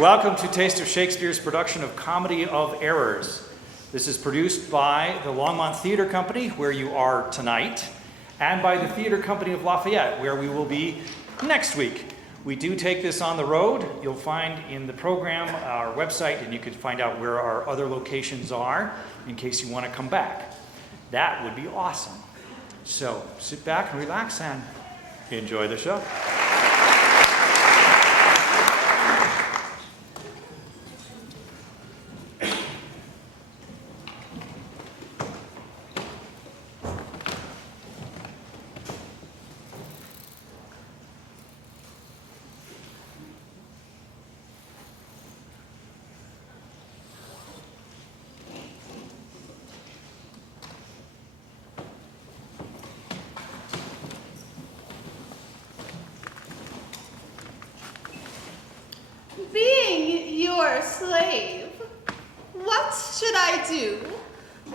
Welcome to Taste of Shakespeare's production of Comedy of Errors. This is produced by the Longmont Theater Company, where you are tonight, and by the Theater Company of Lafayette, where we will be next week. We do take this on the road. You'll find in the program our website, and you can find out where our other locations are in case you want to come back. That would be awesome. So sit back and relax and enjoy the show. Being your slave, what should I do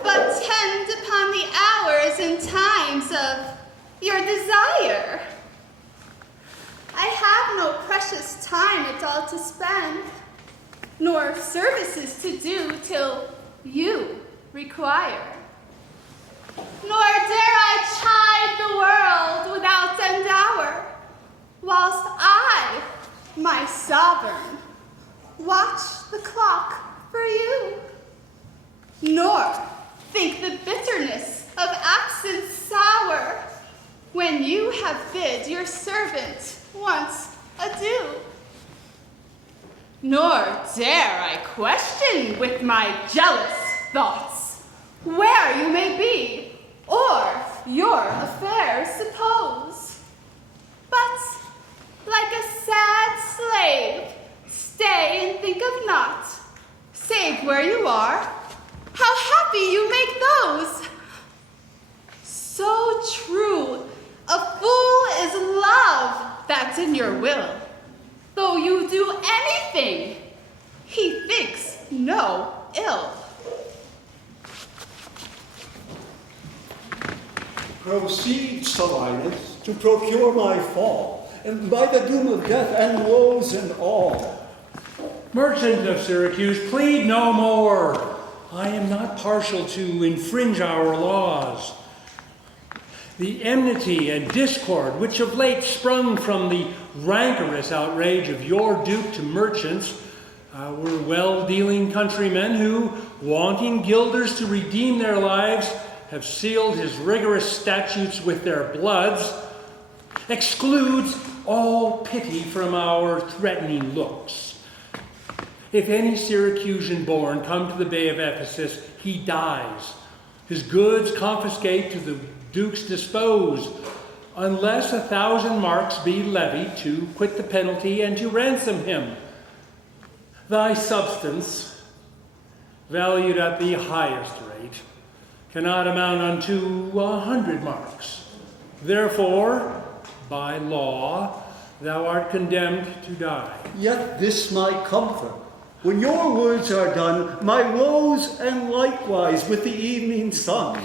but tend upon the hours and times of your desire? I have no precious time at all to spend, nor services to do till you require. Nor dare I chide the world without end hour, whilst I, my sovereign, watch the clock for you, nor think the bitterness of absence sour when you have bid your servant once adieu. Nor dare I question with my jealous thoughts where you may be, or your affairs suppose. But like a sad slave, stay and think of naught, save where you are, how happy you make those. So true, a fool is love that's in your will. Though you do anything, he thinks no ill. Proceed, Silenus, to procure my fall, and by the doom of death and woes and all. Merchant of Syracuse, plead no more. I am not partial to infringe our laws. The enmity and discord which of late sprung from the rancorous outrage of your duke to merchants, our well-dealing countrymen who, wanting guilders to redeem their lives, have sealed his rigorous statutes with their bloods, excludes all pity from our threatening looks. If any Syracusan born come to the Bay of Ephesus, he dies. His goods confiscate to the Duke's dispose, unless 1,000 marks be levied to quit the penalty and to ransom him. Thy substance, valued at the highest rate, cannot amount unto 100 marks. Therefore, by law, thou art condemned to die. Yet this my comfort. When your words are done, my woes and likewise with the evening sun.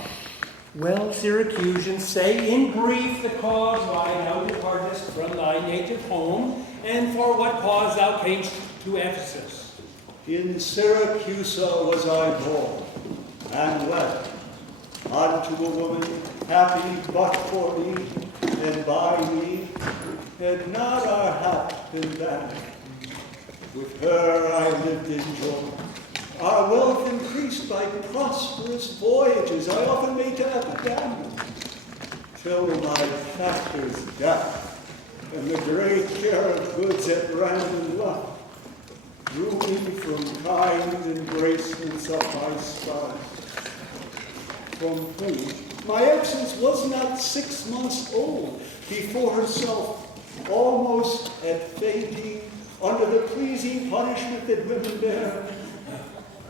Well, Syracusans, say in brief the cause why thou departest from thy native home, and for what cause thou camest to Ephesus. In Syracusa was I born, and wed unto a woman happy but for me, and by me, had not our hap been bad. With her I lived in joy. Our wealth increased by prosperous voyages I often made to Epidamnus, till my factor's death, and the great care of goods at random left, drew me from kind embracements of my spouse. From whom my absence was not 6 months old, before herself almost at fainting, under the pleasing punishment that women bear,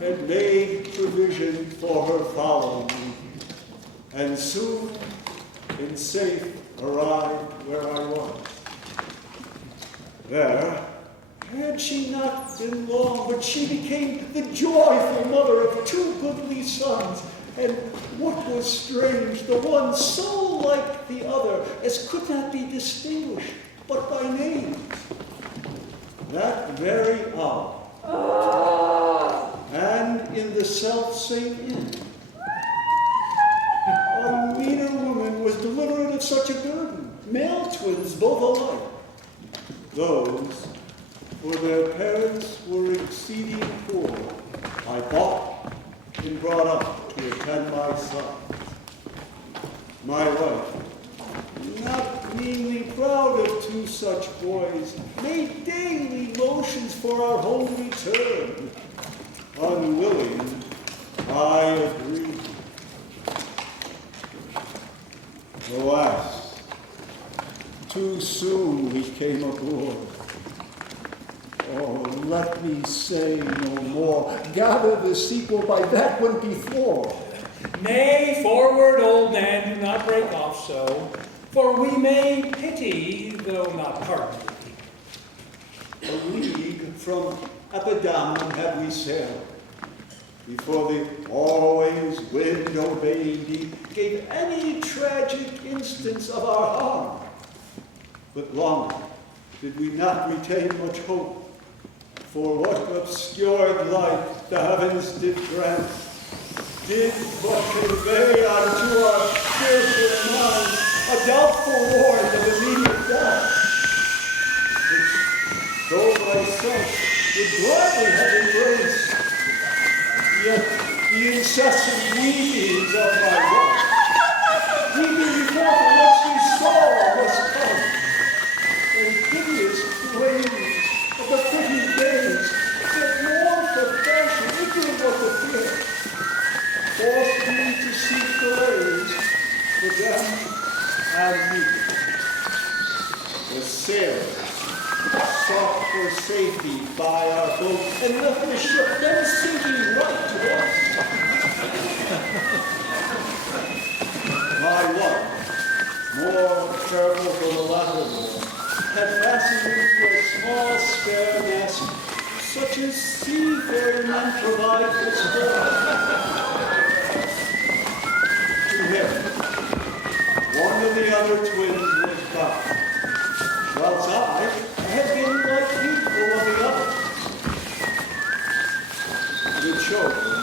had made provision for her following me, and soon in safe arrived where I was. There had she not been long, but she became the joyful mother of 2 goodly sons, and what was strange, the one so like the other as could not be distinguished but by name. That very hour, And in the self-same inn, a meaner woman was delivered of such a burden, male twins both alike. Those, for their parents were exceeding poor, I bought and brought up to attend my son. My wife, not meanly proud of two such boys, made daily motions for our home return. Unwilling, I agreed. Alas, too soon we came aboard. Oh, let me say no more. Gather the sequel by that one before. Nay, forward, old man, do not break off so, for we may pity, though not pardon thee. A league from Epidamnum had we sailed, before the always wind-obeying deep gave any tragic instance of our harm. But long did we not retain much hope, for what obscured light the heavens did grant, did but convey unto our fearful minds a doubtful warrant of immediate death, which, though myself would gladly have embraced, yet the incessant weepings of my wife, weeping before the wretched sorrow must come, and hideous flames of the pretty days that mourn for passion, ignorant what to fear, forced me to seek delays for them and me. The sailors sought for safety by our boat and left the ship then sinking right to us. My wife, more careful for the latter war, had fastened into a small spare nest, such as seafaring men provide for sport. To him, one of the other twins was bound, whilst I had been like heedful of the others. The children,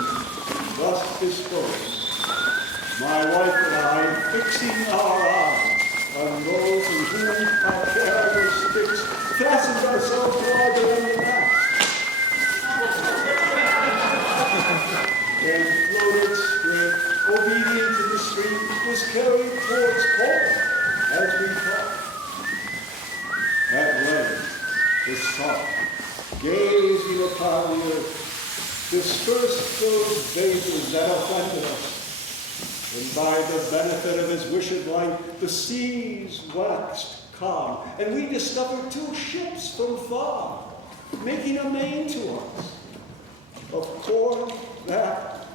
thus disposed, my wife and I fixing our eyes on those in whom our care was fixed, fastened ourselves farther than the mast, and floated straight, obedient to the stream, was carried towards port, as we thought. At length, the sun, gazing upon the earth, dispersed those vapors that offended us, and by the benefit of his wished light, the seas waxed calm, and we discovered two ships from far, making amain to us, of Corinth that,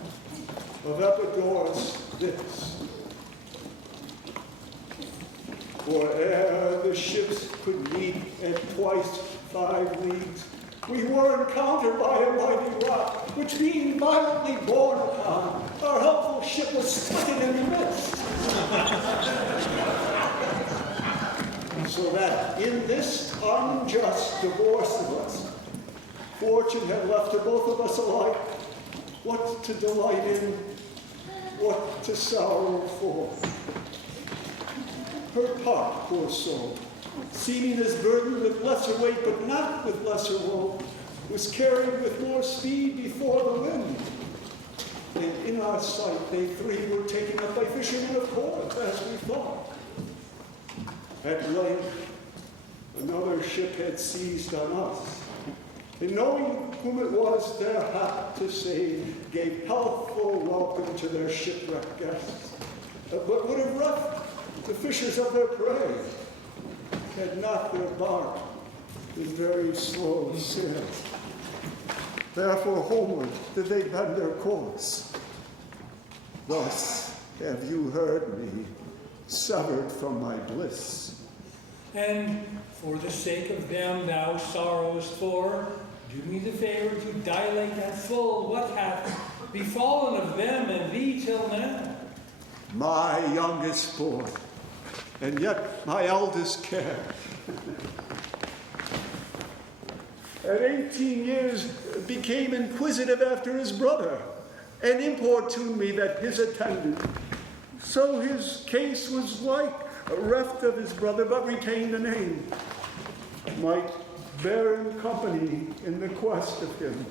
of Epidaurus this. For ere the ships could meet at twice 5 leagues, we were encountered by a mighty rock, which being violently borne upon, our helpful ship was splitting in the midst. So that in this unjust divorce of us, fortune had left to both of us alike what to delight in, what to sorrow for. Her part, poor soul, seeming as burdened with lesser weight, but not with lesser woe, was carried with more speed before the wind. And in our sight, they three were taken up by fishermen of Corinth, as we thought. At length, another ship had seized on us, and knowing whom it was their hap to save, gave healthful welcome to their shipwrecked guests, but would have left the fishers of their prey, had not their bark been very slow of sail. Therefore homeward did they bend their course. Thus have you heard me, severed from my bliss. And for the sake of them thou sorrowest for, do me the favor to dilate at full what hath befallen of them and thee till now. My youngest boy, and yet my eldest care. at 18 years became inquisitive after his brother, and importuned me that his attendant, so his case was like reft of his brother, but retained the name, might bear him company in the quest of him.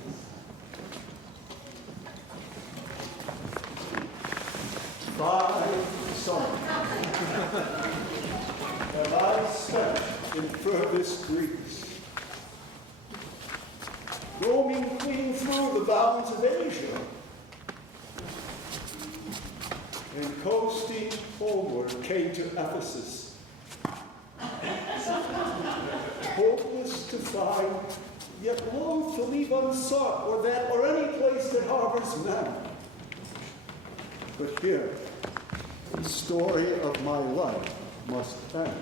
5 summers have I spent in furthest Greece, roaming clean through the bounds of Asia, and coasting homeward came to Ephesus, hopeless to find, yet loath to leave unsought, or any place that harbors men. But here, the story of my life must end.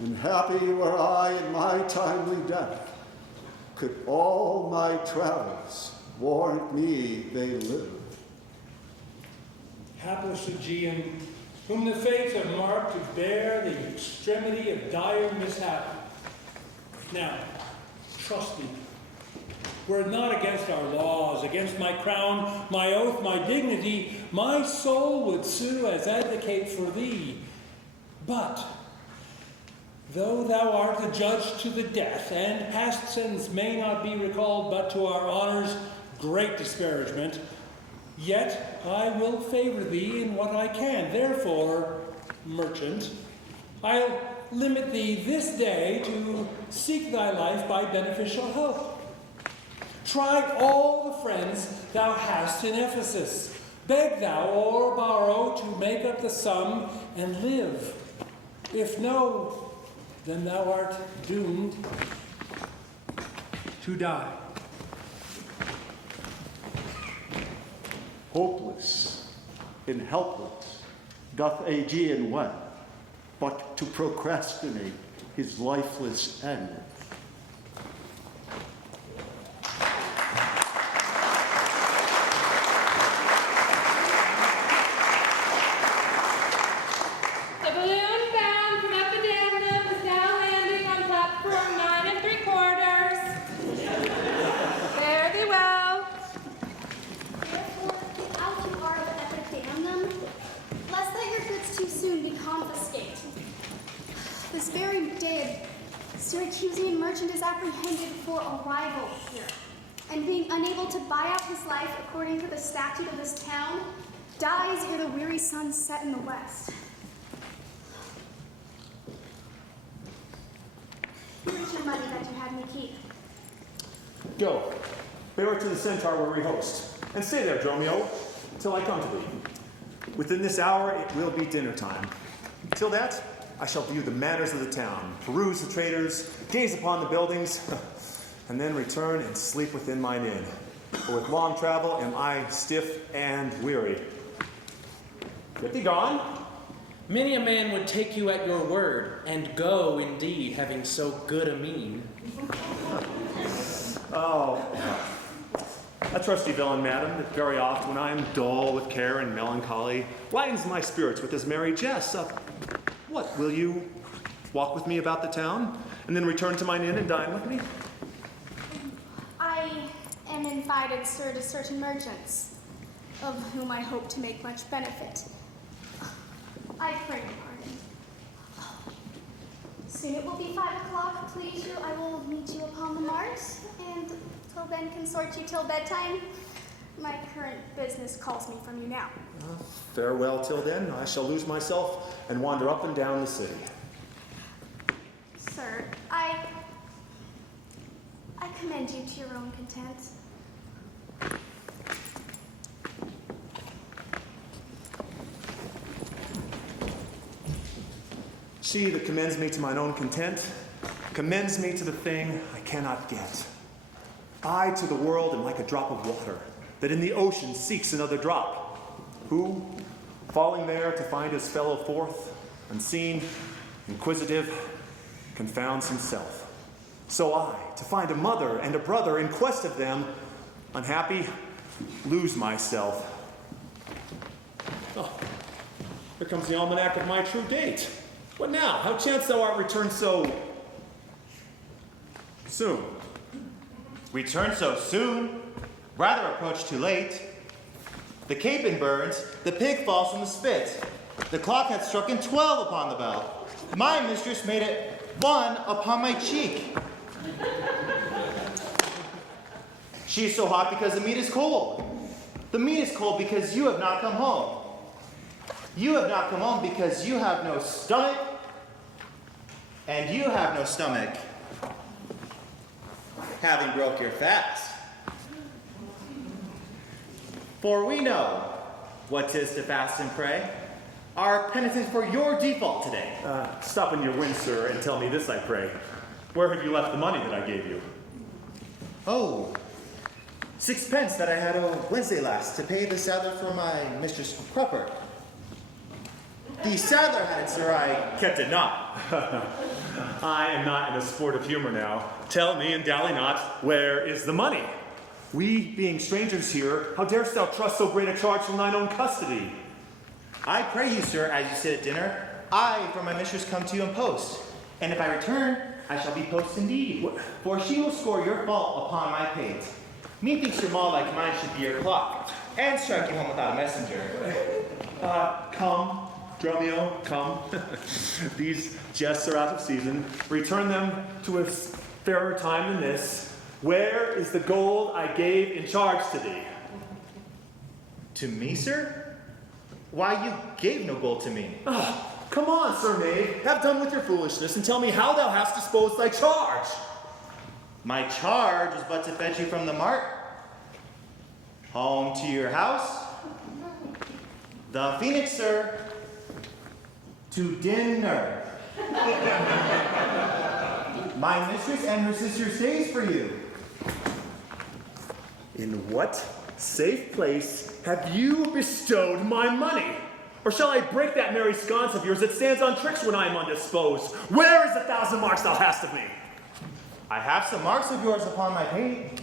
And happy were I in my timely death, could all my travels warrant me they lived. Hapless Aegean, whom the fates have marked to bear the extremity of dire mishap. Now, trust me, were it not against our laws, against my crown, my oath, my dignity, my soul would sue as advocate for thee. But, though thou art the judge to the death, and past sins may not be recalled but to our honor's great disparagement, yet I will favor thee in what I can. Therefore, merchant, I'll limit thee this day to seek thy life by beneficial help. Try all the friends thou hast in Ephesus. Beg thou or borrow to make up the sum and live. If no, then thou art doomed to die. Hopeless and helpless doth Aegean wend, but to procrastinate his lifeless end. The balloon bound from Epidendum is now landing on platform 9 3/4. Fare thee well. Therefore, get out you are of Epidamnum, lest that your goods too soon be confiscated. This very day, a Syracusan merchant is apprehended for arrival here, and being unable to buy out his life according to the statute of this town, dies ere the weary sun set in the west. Here is your money that you had me keep. Go, bear it to the centaur where we host, and stay there, Dromio, till I come to thee. Within this hour it will be dinner time. Till that, I shall view the manners of the town, peruse the traders, gaze upon the buildings, and then return and sleep within mine inn. For with long travel am I stiff and weary. Get thee gone. Many a man would take you at your word, and go indeed, having so good a mien. Oh, a trusty villain, madam, that very oft when I am dull with care and melancholy, lightens my spirits with his merry jest. What, will you walk with me about the town, and then return to mine inn and dine with me? I am invited, sir, to certain merchants, of whom I hope to make much benefit. I pray your pardon. Soon it will be 5 o'clock, please you. I will meet you upon the mart, and till then consort you till bedtime. My current business calls me from you now. Farewell till then. I shall lose myself and wander up and down the city. Sir, I commend you to your own content. She that commends me to mine own content commends me to the thing I cannot get. I to the world am like a drop of water that in the ocean seeks another drop, who, falling there to find his fellow forth, unseen, inquisitive, confounds himself. So I, to find a mother and a brother in quest of them, unhappy, lose myself. Oh, here comes the almanac of my true date. What now? How chance thou art returned so Soon. Return so soon, rather approach too late. The capon burns, the pig falls from the spit. The clock had struck 12 upon the bell. My mistress made it 1 upon my cheek. She is so hot because the meat is cold. The meat is cold because you have not come home. You have not come home because you have no stomach, and you have no stomach, having broke your fast. For we know what 'tis to fast and pray. Our penitence for your default today. Stop in your wind, sir, and tell me this, I pray. Where have you left the money that I gave you? Oh, 6 pence that I had Wednesday last to pay the saddler for my mistress Crupper. The saddler had it, sir, I kept it not. I am not in a sport of humor now. Tell me and dally not, where is the money? We, being strangers here, how darest thou trust so great a charge from thine own custody? I pray you, sir, as you sit at dinner, I from my mistress come to you in post. And if I return, I shall be post indeed. For she will score your fault upon my pate. Methinks your maw like mine should be your clock, and strike you home without a messenger. Come, Dromio, come. These jests are out of season. Return them to a fairer time than this. Where is the gold I gave in charge to thee? To me, sir? Why, you gave no gold to me. Oh, come on, sir knave. Have done with your foolishness and tell me how thou hast disposed thy charge. My charge was but to fetch you from the mart. Home to your house. The Phoenix, sir. To dinner. My mistress and her sister stays for you. In what safe place have you bestowed my money? Or shall I break that merry sconce of yours that stands on tricks when I am undisposed? Where is the 1,000 marks thou hast of me? I have some marks of yours upon my pate.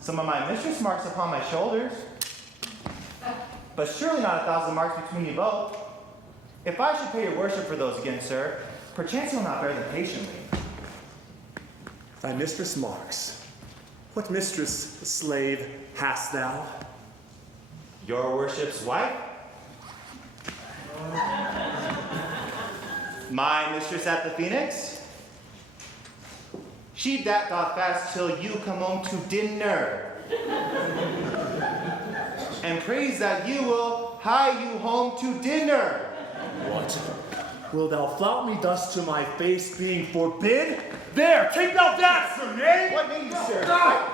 Some of my mistress marks upon my shoulders. But surely not 1,000 marks between you both. If I should pay your worship for those again, sir, perchance you'll not bear them patiently. Thy mistress marks. What mistress, slave, hast thou? Your worship's wife? My mistress at the Phoenix? She that doth fast till you come home to dinner. And prays that you will hie you home to dinner. What? Will thou flout me thus to my face, being forbid? There, take thou that, sir knave! What mean you, sir?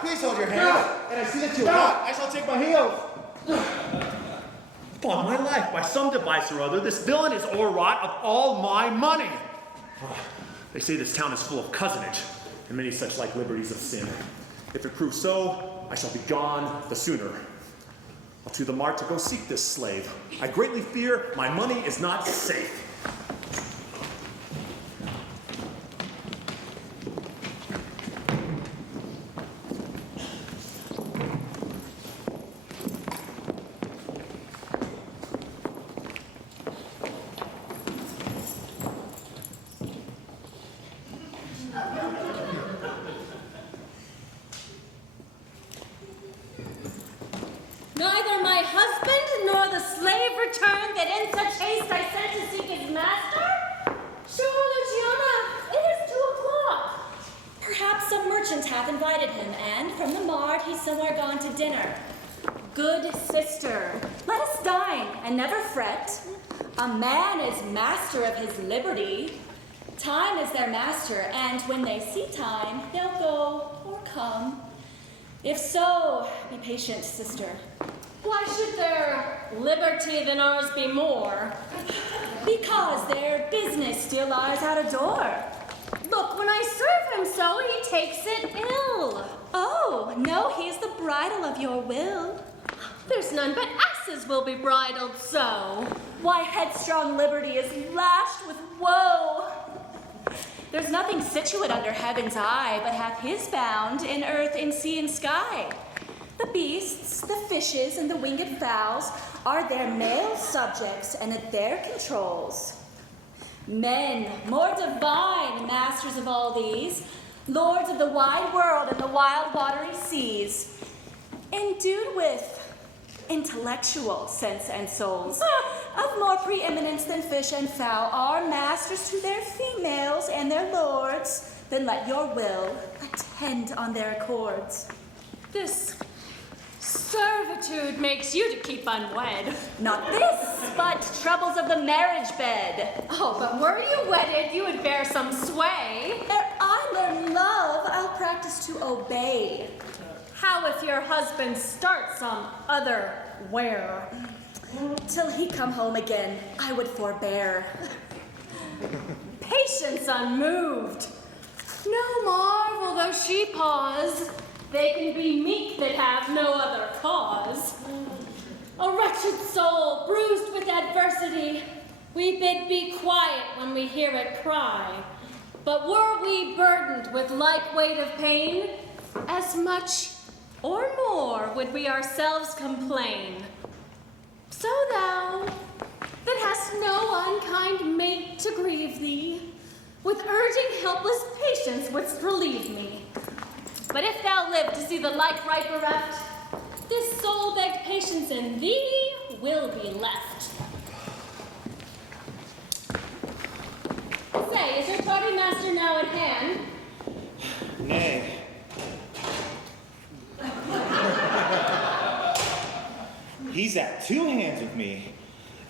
Please hold your hands, and I see that you will not. I shall take my heels. Upon my life, by some device or other, this villain is o'erwrought of all my money. They say this town is full of cozenage, and many such like liberties of sin. If it prove so, I shall be gone the sooner. I'll to the mart to go seek this slave. I greatly fear my money is not safe. Neither my husband nor the slave returned that in such haste I sent to seek his master? Sure, Luciana, it is 2:00. Perhaps some merchant hath invited him, and from the mart he's somewhere gone to dinner. Good sister, let us dine, and never fret. A man is master of his liberty. Time is their master, and when they see time, they'll go or come. If so, be patient, sister. Why should their liberty than ours be more? Because their business still lies out of door. Look, when I serve him so, he takes it ill. Oh, no, he is the bridle of your will. There's none but asses will be bridled so. Why, headstrong liberty is lashed with woe. There's nothing situate under heaven's eye, but hath his bound in earth, in sea, and sky. The beasts, the fishes, and the winged fowls are their male subjects and at their controls. Men, more divine masters of all these, lords of the wide world and the wild watery seas, endued with intellectual sense and souls, of more preeminence than fish and fowl, are masters to their females and their lords, then let your will attend on their accords. This servitude makes you to keep unwed. Not this, but troubles of the marriage bed. Oh, but were you wedded, you would bear some sway. Ere I learn love, I'll practice to obey. How if your husband starts some other where? Till he come home again, I would forbear. Patience unmoved. No marvel though she pause. They can be meek that have no other cause. A wretched soul, bruised with adversity, we bid be quiet when we hear it cry. But were we burdened with like weight of pain, as much or more would we ourselves complain. So thou, that hast no unkind mate to grieve thee, with urging helpless patience wouldst relieve me. But if thou live to see the like right bereft, this soul-begged patience in thee will be left. Say, is your party master now at hand? Nay. He's at 2 hands with me,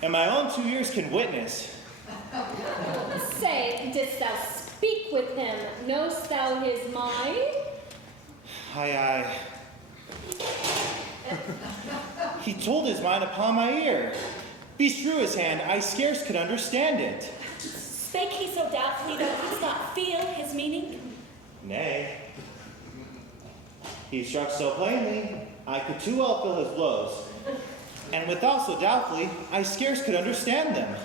and my own 2 ears can witness. Say, didst thou speak with him? Knowst thou his mind? Aye. He told his mind upon my ear. Beshrew his hand, I scarce could understand it. Spake he so doubtfully, thou couldst not feel his meaning? Nay. He struck so plainly, I could too well feel his blows. And withal so doubtfully, I scarce could understand them.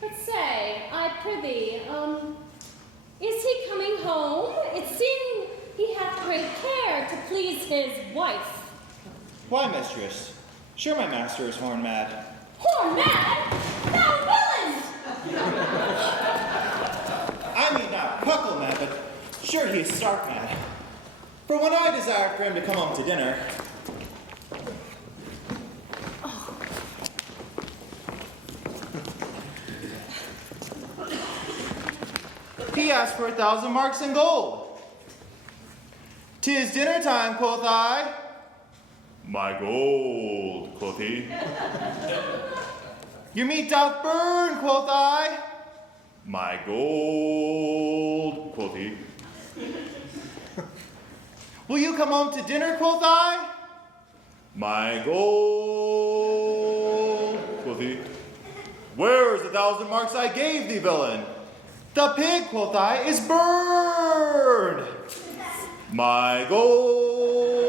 But say, I prithee, is he coming home? It seemed he hath great care to please his wife. Why, mistress? Sure my master is horn mad. Horn mad? Thou villain! I mean not cuckle mad, but sure he is stark mad. For when I desired for him to come home to dinner, he asked for 1,000 marks in gold. 'Tis dinner time, quoth I. My gold, quoth he. Your meat doth burn, quoth I. My gold, quoth he. Will you come home to dinner, quoth I? My gold, quoth he. Where is the 1,000 marks I gave thee, villain? The pig, quoth I, is burned. My gold.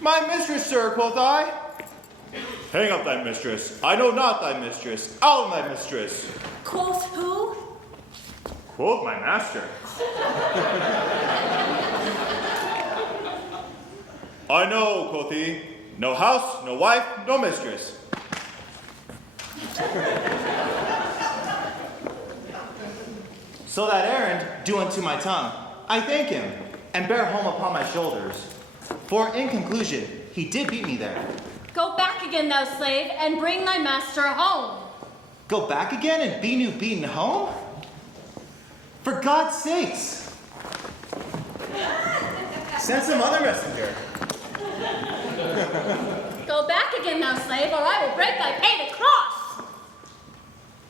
My mistress, sir, quoth I. Hang up thy mistress. I know not thy mistress. Out on thy mistress. Quoth who? Quoth my master. I know, quoth he. No house, no wife, no mistress. So that errand, due unto my tongue, I thank him, and bear home upon my shoulders. For in conclusion, he did beat me there. Go back again, thou slave, and bring thy master home. Go back again and be new beaten home? For God's sakes! Send some other messenger. Go back again, thou slave, or I will break thy painted cross.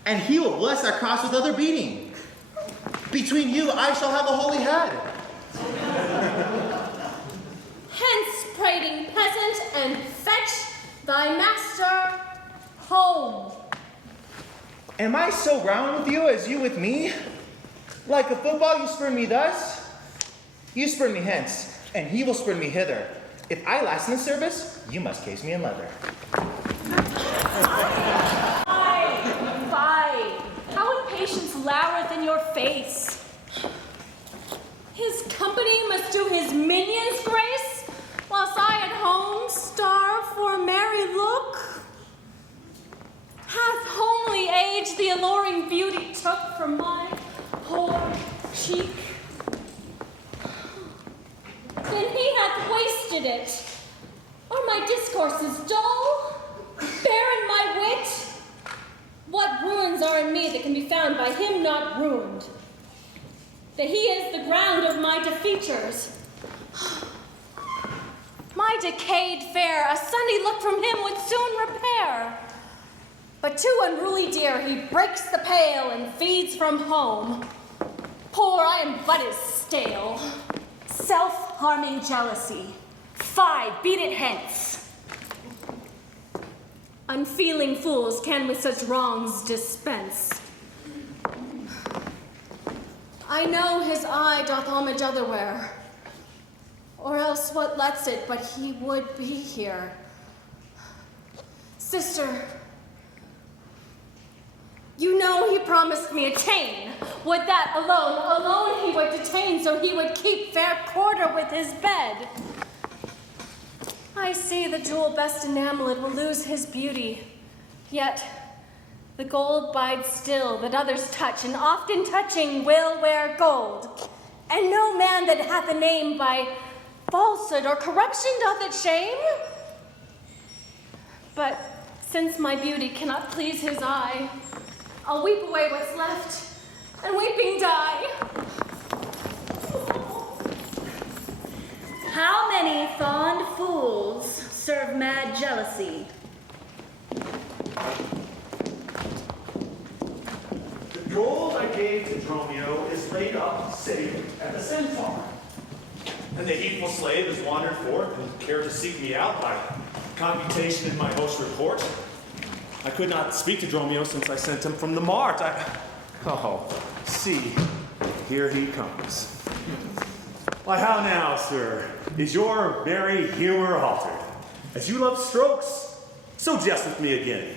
And he will bless our cross with other beating. Between you, I shall have a holy head. Hence, prating peasant, and fetch thy master home. Am I so round with you as you with me? Like a football, you spurn me thus. You spurn me hence, and he will spurn me hither. If I last in the service, you must case me in leather. Fie! How impatience loureth in your face. His company must do his minions grace, whilst I at home starve for a merry look. Hath homely age the alluring beauty took from my poor cheek. Then he hath wasted it. Are my discourses dull? Barren my wit? What ruins are in me that can be found by him not ruined? That he is the ground of my defeatures. My decayed fare, a sunny look from him would soon repair. But to unruly deer he breaks the pail and feeds from home. Poor, I am but as stale. Self-harming jealousy. Fie, beat it hence. Unfeeling fools can with such wrongs dispense. I know his eye doth homage otherwhere, or else what lets it but he would be here. Sister, you know he promised me a chain. Would that alone he would detain, so he would keep fair quarter with his bed. I see the jewel best enameled will lose his beauty, yet the gold bides still that others touch, and often touching will wear gold. And no man that hath a name by falsehood or corruption doth it shame. But since my beauty cannot please his eye, I'll weep away what's left, and weeping die. How many fond fools serve mad jealousy? The gold I gave to Dromio is laid up safe at the Centaur. And the heedful slave has wandered forth and cared to seek me out by computation in my host's report. I could not speak to Dromio since I sent him from the mart. Oh, see, here he comes. Why, how now, sir? Is your merry humor altered? As you love strokes, so jest with me again.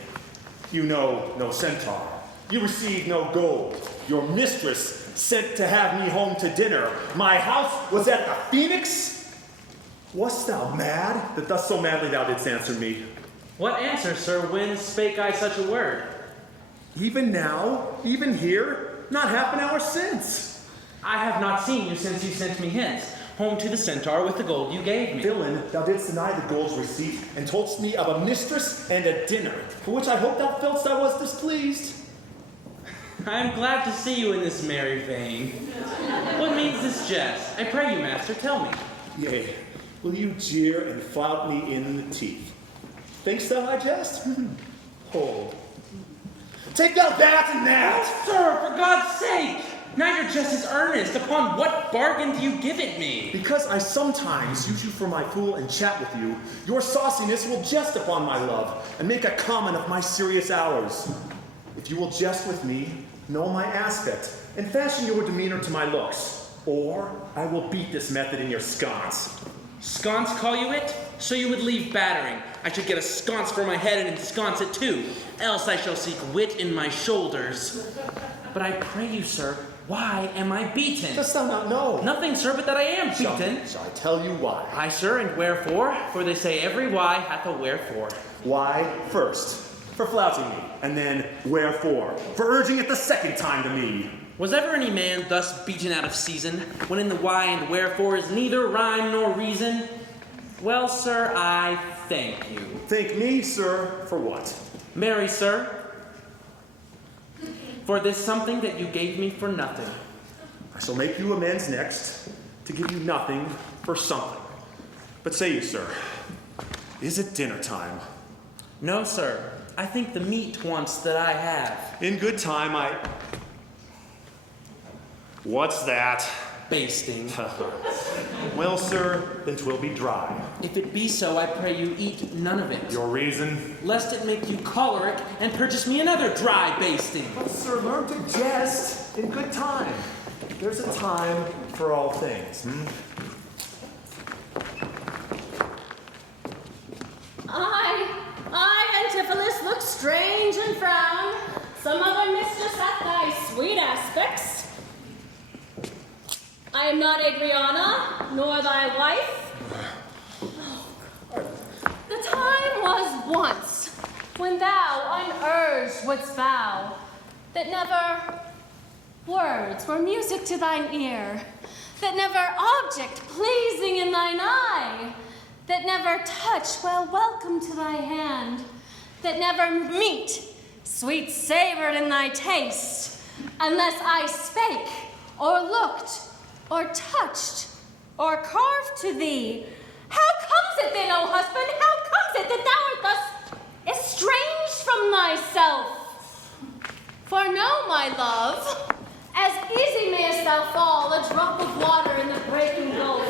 You know no centaur. You receive no gold. Your mistress sent to have me home to dinner. My house was at the Phoenix? Wast thou mad, that thus so madly thou didst answer me? What answer, sir, when spake I such a word? Even now, even here, not half an hour since. I have not seen you since you sent me hence, home to the centaur with the gold you gave me. Villain, thou didst deny the gold's receipt, and toldst me of a mistress and a dinner, for which I hope thou feltst I was displeased. I am glad to see you in this merry vein. What means this jest? I pray you, master, tell me. Yea, will you jeer and flout me in the teeth? Thinkst thou I jest? Hold. Take thou that and that! Sir, for God's sake! Now your jest is earnest. Upon what bargain do you give it me? Because I sometimes use you for my fool and chat with you, your sauciness will jest upon my love and make a common of my serious hours. If you will jest with me, know my aspect, and fashion your demeanor to my looks, or I will beat this method in your sconce. Sconce, call you it? So you would leave battering. I should get a sconce for my head and ensconce it too, else I shall seek wit in my shoulders. But I pray you, sir, why am I beaten? Dost thou not know? Nothing, sir, but that I am beaten. Shall I tell you why? Aye, sir, and wherefore? For they say every why hath a wherefore. Why first, for flouting me, and then wherefore, for urging it the second time to me. Was ever any man thus beaten out of season, when in the why and wherefore is neither rhyme nor reason? Well, sir, I thank you. Thank me, sir, for what? Marry, sir, for this something that you gave me for nothing. I shall make you amends next, to give you nothing for something. But say you, sir, is it dinner time? No, sir. I think the meat wants that I have. In good time, What's that? Basting. Well, sir, then 'twill be dry. If it be so, I pray you eat none of it. Your reason? Lest it make you choleric and purchase me another dry basting. But, sir, learn to jest in good time. There's a time for all things, I, Antipholus, look strange and frown. Some other mistress hath thy sweet aspects. I am not Adriana, nor thy wife. The time was once when thou unurged wouldst vow that never Words were music to thine ear, that never object pleasing in thine eye, that never touch well welcome to thy hand, that never meat sweet savored in thy taste, unless I spake, or looked, or touched, or carved to thee. How comes it then, O husband, how comes it that thou art thus estranged from thyself? For know, my love, as easy mayest thou fall a drop of water in the breaking gulf,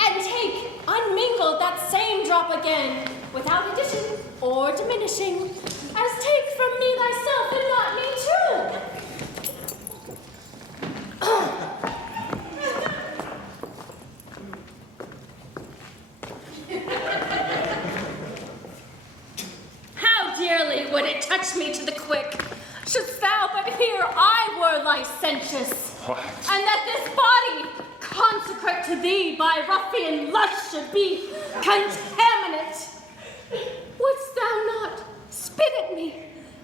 and take unmingled that same drop again, without addition or diminishing, as take from me thyself and not me too. How dearly would it touch me to the quick, shouldst thou but hear I were licentious, and that this body, consecrate to thee by ruffian lust, should be contaminate. Wouldst thou not spit at me,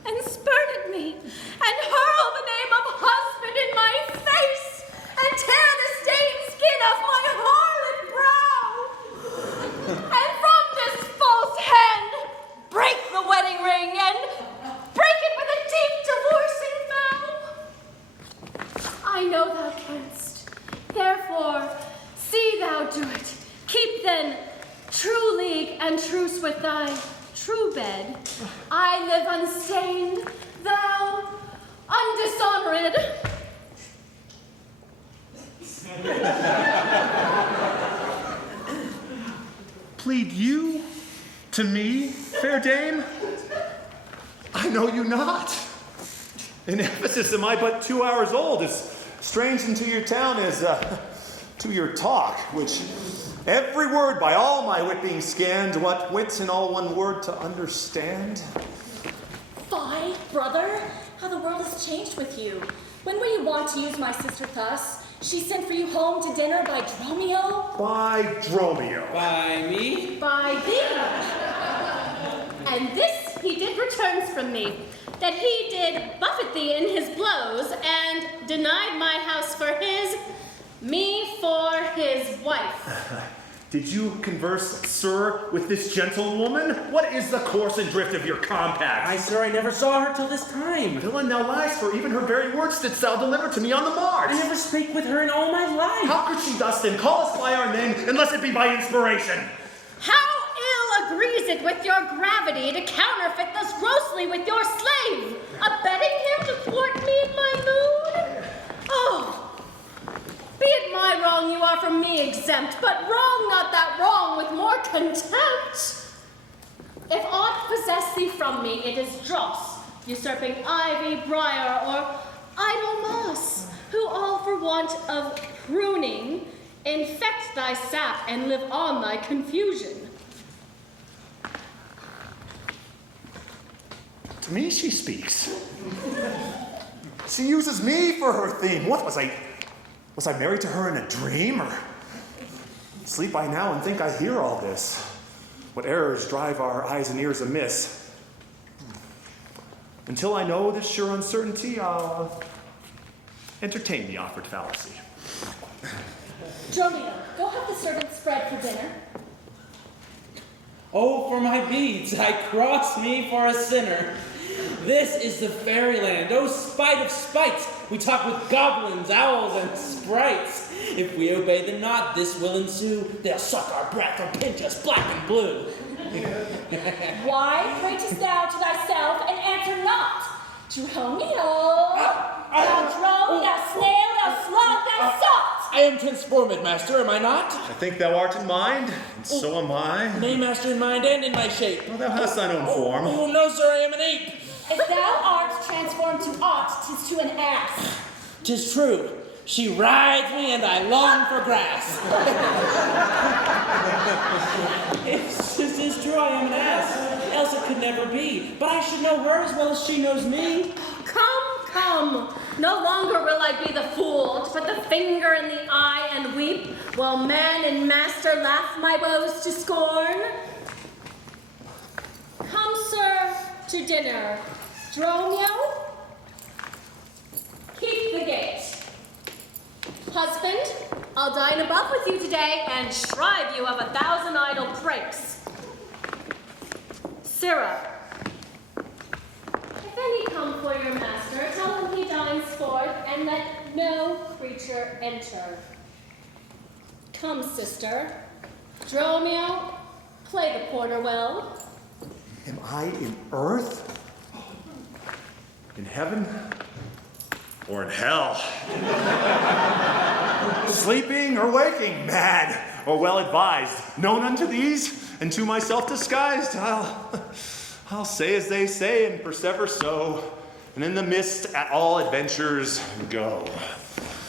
and spurn at me, and hurl the name of husband in my face, and tear the stained skin off my harlot brow, and from this false hand break the wedding ring, and break it with a deep divorcing vow? I know thou canst, therefore see thou do it. Keep then true league and truce with thy true bed. I live unstained, thou undishonored. Plead you to me, fair dame? I know you not. In Ephesus am I but 2 hours old, as strange into your town as to your talk, which every word by all my wit being scanned, what wits in all one word to understand? Fie, brother, how the world has changed with you. When were you wont to use my sister thus? She sent for you home to dinner by Dromio? By Dromio. By me? By thee. And this he did returns from me, that he did buffet thee in his blows, and denied my house for his, me for his wife. Did you converse, sir, with this gentlewoman? What is the course and drift of your compact? I, sir, I never saw her till this time. Villain, thou lies, for even her very words didst thou deliver to me on the march. I never spake with her in all my life. How could she thus then call us by our name, unless it be by inspiration? How ill agrees it with your gravity to counterfeit thus grossly with your slave, abetting him to thwart me in my mood? Oh, be it my wrong you are from me exempt, but wrong not that wrong with more contempt. If aught possess thee from me, it is dross, usurping ivy, briar, or idle moss, who all for want of pruning infect thy sap and live on thy confusion. To me she speaks. She uses me for her theme. What was I married to her in a dream? Or sleep I now and think I hear all this? What errors drive our eyes and ears amiss? Until I know this sure uncertainty, I'll entertain the offered fallacy. Dromio, go have the servants spread for dinner. Oh, for my beads, I cross me for a sinner. This is the fairyland, oh spite of spites. We talk with goblins, owls, and sprites. If we obey them not, this will ensue. They'll suck our breath or pinch us black and blue. Why pratest thou to thyself and answer not? Dromio, thou drone, thou snail, thou slug, thou sot! I am transformed, master, am I not? I think thou art in mind, and so am I. Nay, master, in mind and in my shape. Well, thou hast thine own form. Oh, no, sir, I am an ape. If thou art transformed to aught, 'tis to an ass. 'Tis true. She rides me and I long for grass. If this is true, I am an ass. Else it could never be. But I should know her as well as she knows me. Come, come. No longer will I be the fool to put the finger in the eye and weep, while man and master laugh my woes to scorn. Come, sir, to dinner. Dromio? Husband, I'll dine above with you today and shrive you of 1,000 idle pranks. Sirrah, if any come for your master, tell him he dines forth, and let no creature enter. Come, sister. Dromio, play the porter well. Am I in earth? In heaven? Or in hell? Sleeping or waking? Mad or well advised? Known unto these, and to myself disguised. I'll say as they say and persever so, and in the mist at all adventures go.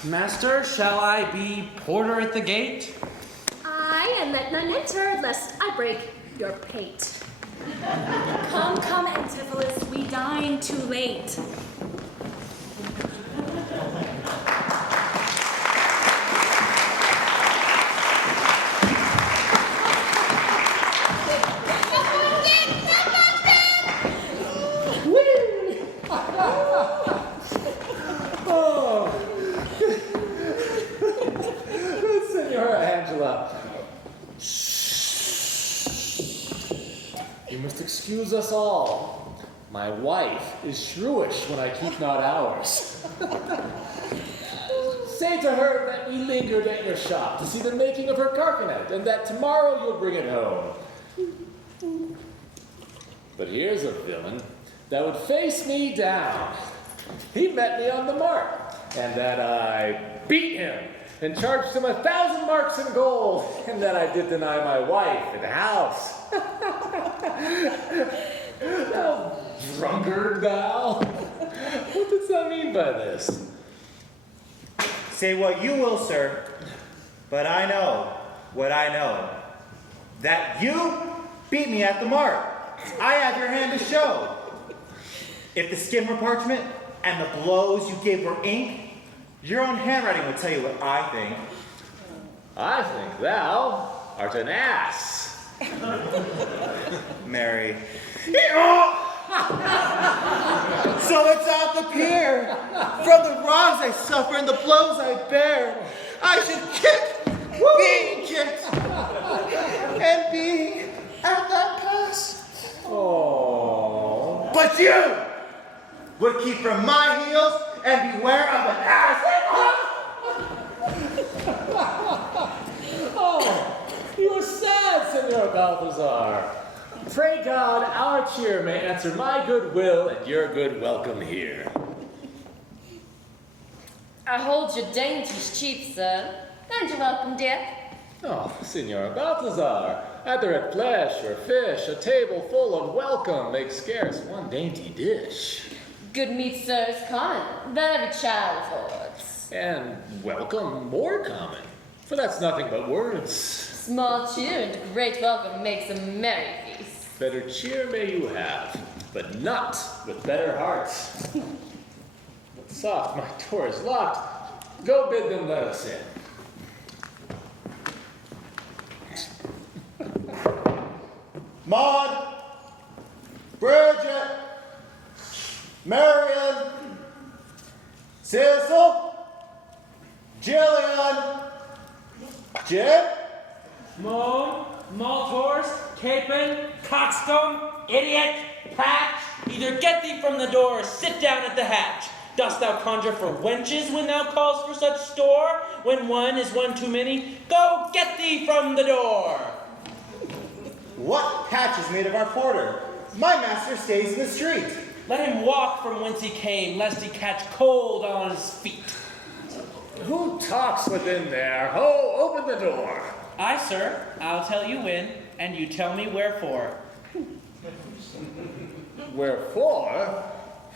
Master, shall I be porter at the gate? Aye, and let none enter, lest I break your pate. Come, come, Antipholus, we dine too late. Senora Angela. You must excuse us all. My wife is shrewish when I keep not hours. Say to her that we lingered at your shop to see the making of her carcanet, and that tomorrow you'll bring it home. But here's a villain that would face me down. He met me on the mart, and that I beat him and charged him 1,000 marks in gold, and that I did deny my wife and house. Thou drunkard, thou! What does that mean by this? Say what you will, sir, but I know what I know. That you beat me at the mart. I have your hand to show. If the skin were parchment and the blows you gave were ink, your own handwriting would tell you what I think. I think thou art an ass. Mary. So it's out the pier. From the wrongs I suffer and the blows I bear, I should kick, being kicked, and being at that pass. Oh. But you would keep from my heels and beware of an ass. Oh, you are sad, Senor Balthazar. Pray God our cheer may answer my good will and your good welcome here. I hold your dainties cheap, sir. And you're welcome, dear. Oh, Senor Balthazar, either at flesh or fish, a table full of welcome makes scarce one dainty dish. Good meat, sir, is common, that every child affords. And welcome more common, for that's nothing but words. Small cheer and great welcome makes a merry feast. Better cheer may you have, but not with better hearts. But soft, my door is locked. Go bid them let us in. Maud, Bridget, Marion, Cecil, Jillian, Jim, Moan, malt horse, capon, coxcomb, idiot, patch. Either get thee from the door or sit down at the hatch. Dost thou conjure for wenches when thou callst for such store? When one is one too many, go get thee from the door. What patch is made of our porter? My master stays in the street. Let him walk from whence he came, lest he catch cold on his feet. Who talks within there? Ho, open the door. Aye, sir, I'll tell you when, and you tell me wherefore. Wherefore?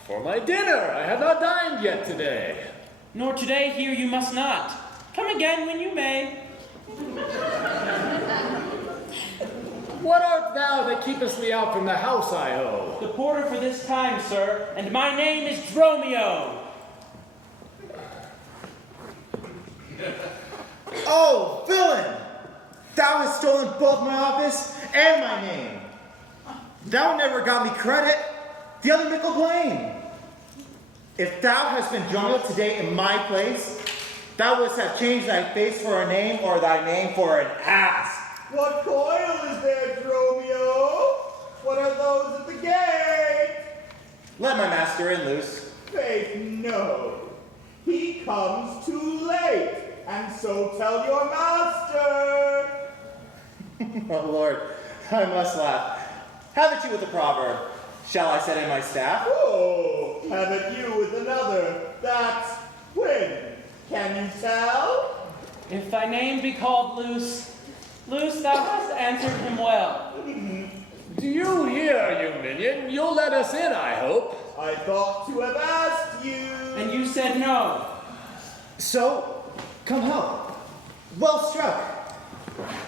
For my dinner. I have not dined yet today. Nor today here you must not. Come again when you may. What art thou that keepest me out from the house I owe? The porter for this time, sir, and my name is Dromio. Oh, villain! Thou hast stolen both my office and my name. Thou never got me credit, the other mickle blame. If thou hast been Dromio today in my place, Thou wouldst have changed thy face for a name, or thy name for an ass. What coil is there, Dromio? What are those at the gate? Let my master in, Luce. Faith, no. He comes too late, and so tell your master. Oh, Lord, I must laugh. Have it you with a proverb. Shall I set in my staff? Oh, have it you with another. That's when. Can you tell? If thy name be called Luce, Luce, thou hast answered him well. Do you hear, you minion? You'll let us in, I hope. I thought to have asked you. And you said no. So, come help. Well struck.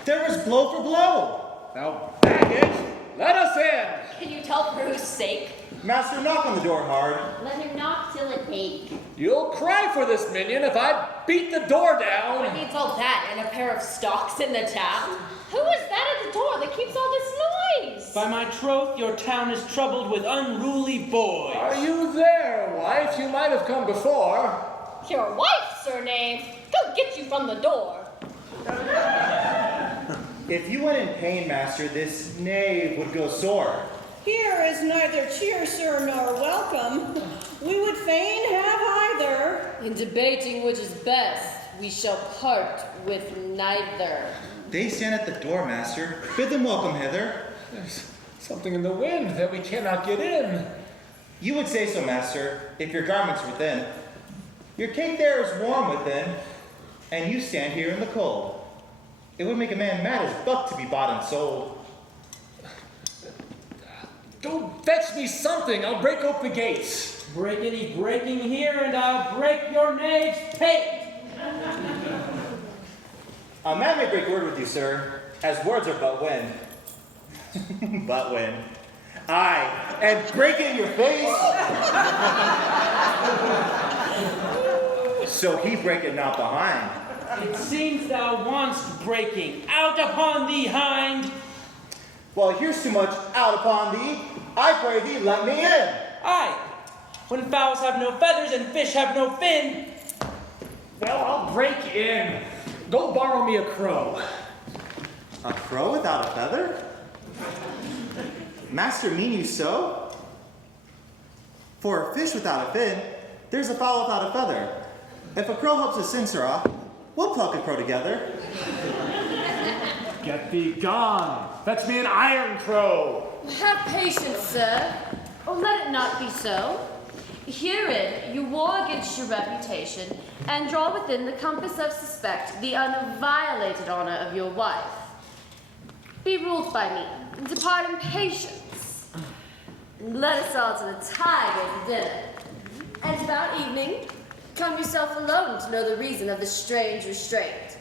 There was blow for blow. Now, baggage, let us in. Can you tell for whose sake? Master, knock on the door hard. Let him knock till it ache. You'll cry for this minion if I beat the door down. What needs all that and a pair of stocks in the town? Who is that at the door that keeps all this noise? By my troth, your town is troubled with unruly boys. Are you there, wife? You might have come before. Your wife, surname. Go get you from the door. If you went in pain, master, this knave would go sore. Here is neither cheer, sir, nor welcome. We would fain have either. In debating which is best, we shall part with neither. They stand at the door, master. Bid them welcome hither. There's something in the wind that we cannot get in. You would say so, master, if your garments were thin. Your cake there is warm within, and you stand here in the cold. It would make a man mad as buck to be bought and sold. Go fetch me something. I'll break open the gates. Breakity breaking here, and I'll break your knave's pate. A man may break word with you, sir, as words are but wind. But wind. Aye, and break it in your face. So he break it not behind. It seems thou want'st breaking out upon thee hind. Well, here's too much out upon thee. I pray thee, let me in. Aye, when fowls have no feathers and fish have no fin. Well, I'll break in. Go borrow me a crow. A crow without a feather? Master, mean you so? For a fish without a fin, there's a fowl without a feather. If a crow helps us sing, sirrah, we'll pluck a crow together. Get thee gone. Fetch me an iron crow. Have patience, sir, or let it not be so. Herein you war against your reputation, and draw within the compass of suspect the unviolated honor of your wife. Be ruled by me, and depart in patience. Let us all to the tide over dinner. And about evening, come yourself alone to know the reason of this strange restraint.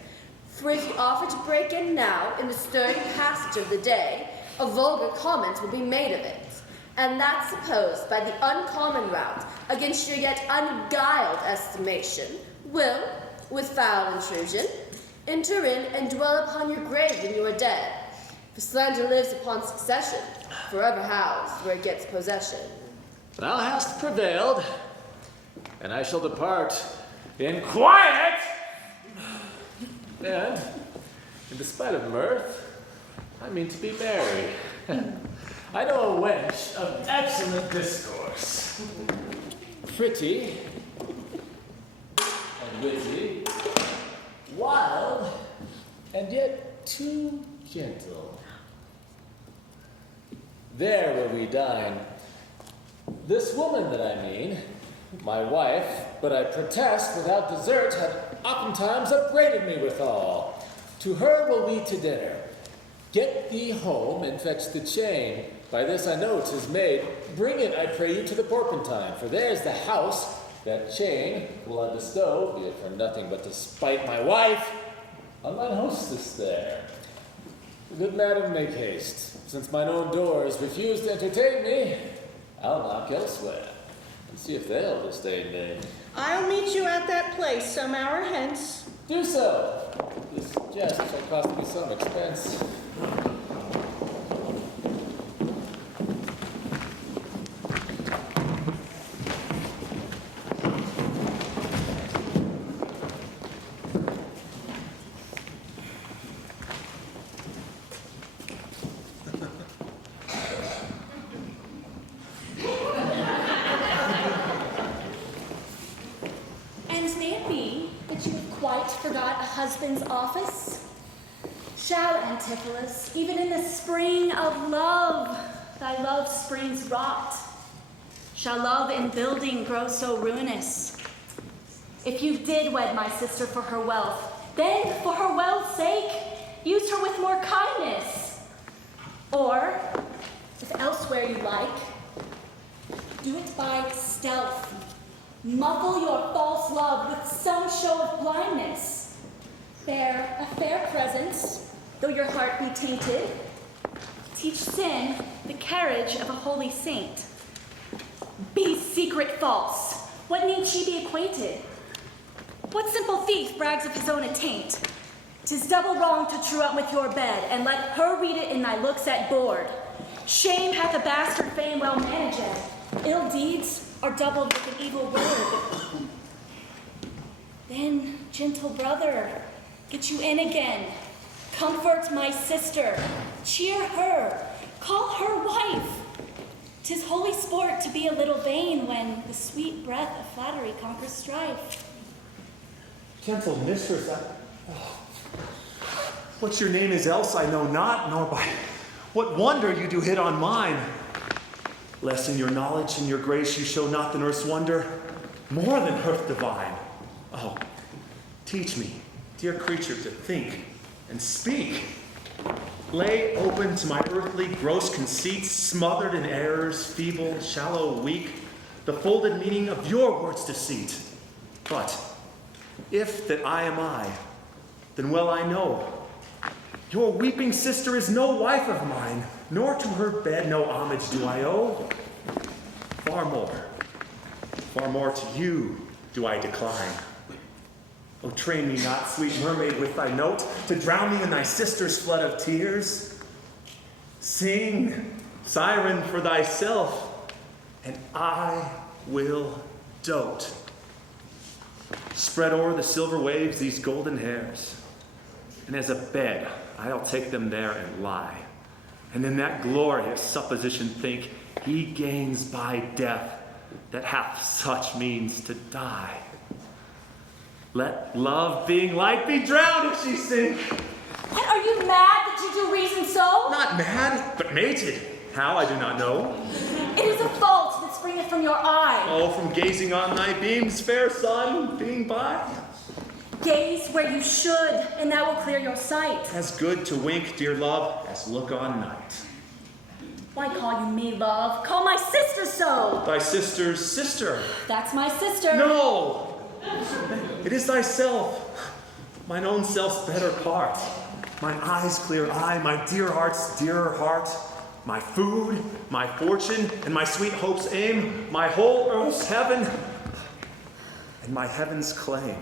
For if you offer to break in now in the stirring passage of the day, a vulgar comment will be made of it, and that supposed by the uncommon route against your yet unguiled estimation, will, with foul intrusion, enter in and dwell upon your grave when you are dead. For slander lives upon succession, forever housed where it gets possession. Thou hast prevailed, and I shall depart in quiet. And, in despite of mirth, I mean to be merry. I know a wench of excellent discourse. Pretty, and witty, wild, and yet too gentle. There will we dine. This woman that I mean, my wife, but I protest without desert, had oftentimes upbraided me withal. To her will we to dinner. Get thee home and fetch the chain. By this I know 'tis made. Bring it, I pray you, to the Porpentine, for there's the house. That chain will I bestow, be it for nothing but to spite my wife, on mine hostess there. Good madam, make haste. Since mine own doors refuse to entertain me, I'll knock elsewhere, and see if they'll disdain me. I'll meet you at that place some hour hence. Do so. This jest shall cost me some expense. forgot a husband's office? Shall, Antipholus, even in the spring of love, thy love springs rot? Shall love in building grow so ruinous? If you did wed my sister for her wealth, then for her wealth's sake, use her with more kindness. Or, if elsewhere you like, do it by stealth. Muffle your false love with some show of blindness. Bear a fair presence, though your heart be tainted. Teach sin the carriage of a holy saint. Be secret false. What need she be acquainted? What simple thief brags of his own attaint? 'Tis double wrong to truant with your bed, and let her read it in thy looks at board. Shame hath a bastard fame well managed. Ill deeds are doubled with an evil word. Then, gentle brother, get you in again. Comfort my sister. Cheer her. Call her wife. 'Tis holy sport to be a little vain when the sweet breath of flattery conquers strife. Gentle mistress, what your name is else I know not, nor by what wonder you do hit on mine. Less in your knowledge and your grace you show not than earth's wonder, more than earth divine. Oh, teach me, dear creature, to think and speak. Lay open to my earthly gross conceits, smothered in errors, feeble, shallow, weak, the folded meaning of your words' deceit. But if that I am I, then well I know, your weeping sister is no wife of mine, nor to her bed no homage do I owe. Far more to you do I decline. Oh, train me not, sweet mermaid, with thy note, to drown me in thy sister's flood of tears. Sing, siren, for thyself, and I will dote. Spread o'er the silver waves these golden hairs, and as a bed I'll take them there and lie, and in that glorious supposition think he gains by death that hath such means to die. Let love, being light, be drowned if she sink. What, are you mad that you do reason so? Not mad, but mated. How, I do not know. It is a fault that springeth from your eye. Oh, from gazing on thy beams, fair sun, being by. Gaze where you should, and that will clear your sight. As good to wink, dear love, as look on night. Why call you me love? Call my sister so. Thy sister's sister. That's my sister. No! It is thyself, mine own self's better part. Mine eye's clear eye, my dear heart's dearer heart. My food, my fortune, and my sweet hope's aim, my whole earth's heaven, and my heaven's claim.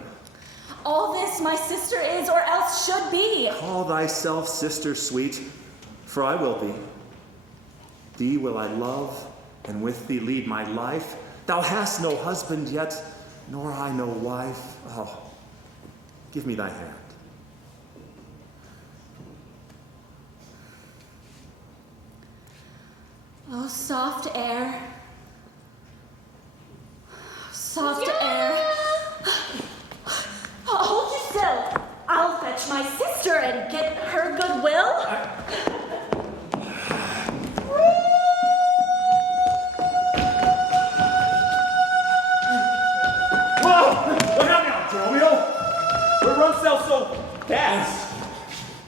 All this my sister is, or else should be. Call thyself sister sweet, for I will be. Thee will I love, and with thee lead my life. Thou hast no husband yet, nor I no wife. Oh, give me thy hand. Oh, soft air. Soft air. Oh, hold you still. I'll fetch my sister and get her goodwill. Whoa! What happened now, Romeo? Where runs thou so fast?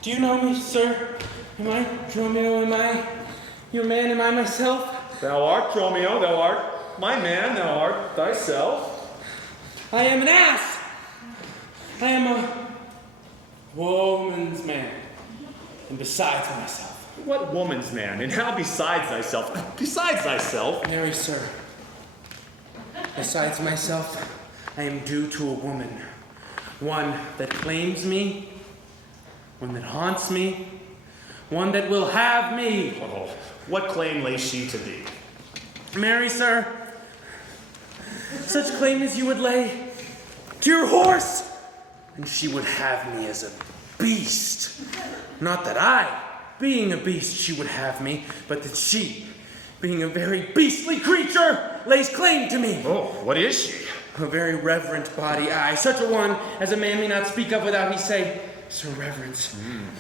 Do you know me, sir? Am I Romeo? Am I your man? Am I myself? Thou art Romeo, thou art my man, thou art thyself. I am an ass. I am a woman's man. And besides myself. What woman's man? And how besides thyself? Besides thyself? Marry, sir. Besides myself, I am due to a woman. One that claims me, one that haunts me, one that will have me. Oh, what claim lays she to thee? Marry, sir, such claim as you would lay to your horse, and she would have me as a beast. Not that I, being a beast, she would have me, but that she, being a very beastly creature, lays claim to me. Oh, what is she? A very reverent body, aye, such a one as a man may not speak of without he say, Sir Reverence,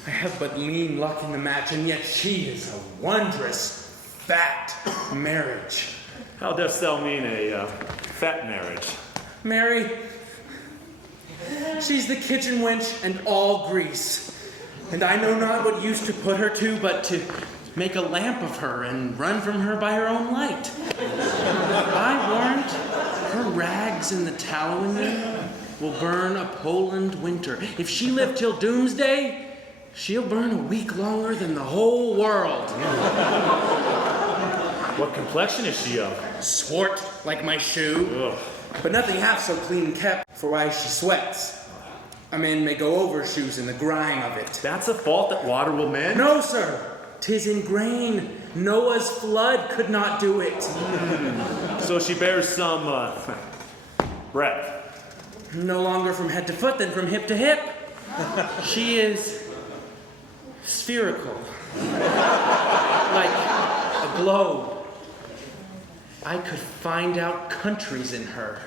I have but lean luck in the match, and yet she is a wondrous, fat marriage. How dost thou mean a fat marriage? Mary, she's the kitchen wench and all grease, and I know not what use to put her to, but to make a lamp of her and run from her by her own light. I warrant her rags in the tallow in them will burn a Poland winter. If she live till doomsday, she'll burn a week longer than the whole world. What complexion is she of? Swart like my shoe, Ugh. but nothing half so clean kept, for why she sweats. A man may go over shoes in the grime of it. That's a fault that water will mend? No, sir. 'Tis in grain. Noah's flood could not do it. So she bears some breadth. No longer from head to foot than from hip to hip. She is spherical. Like a globe. I could find out countries in her.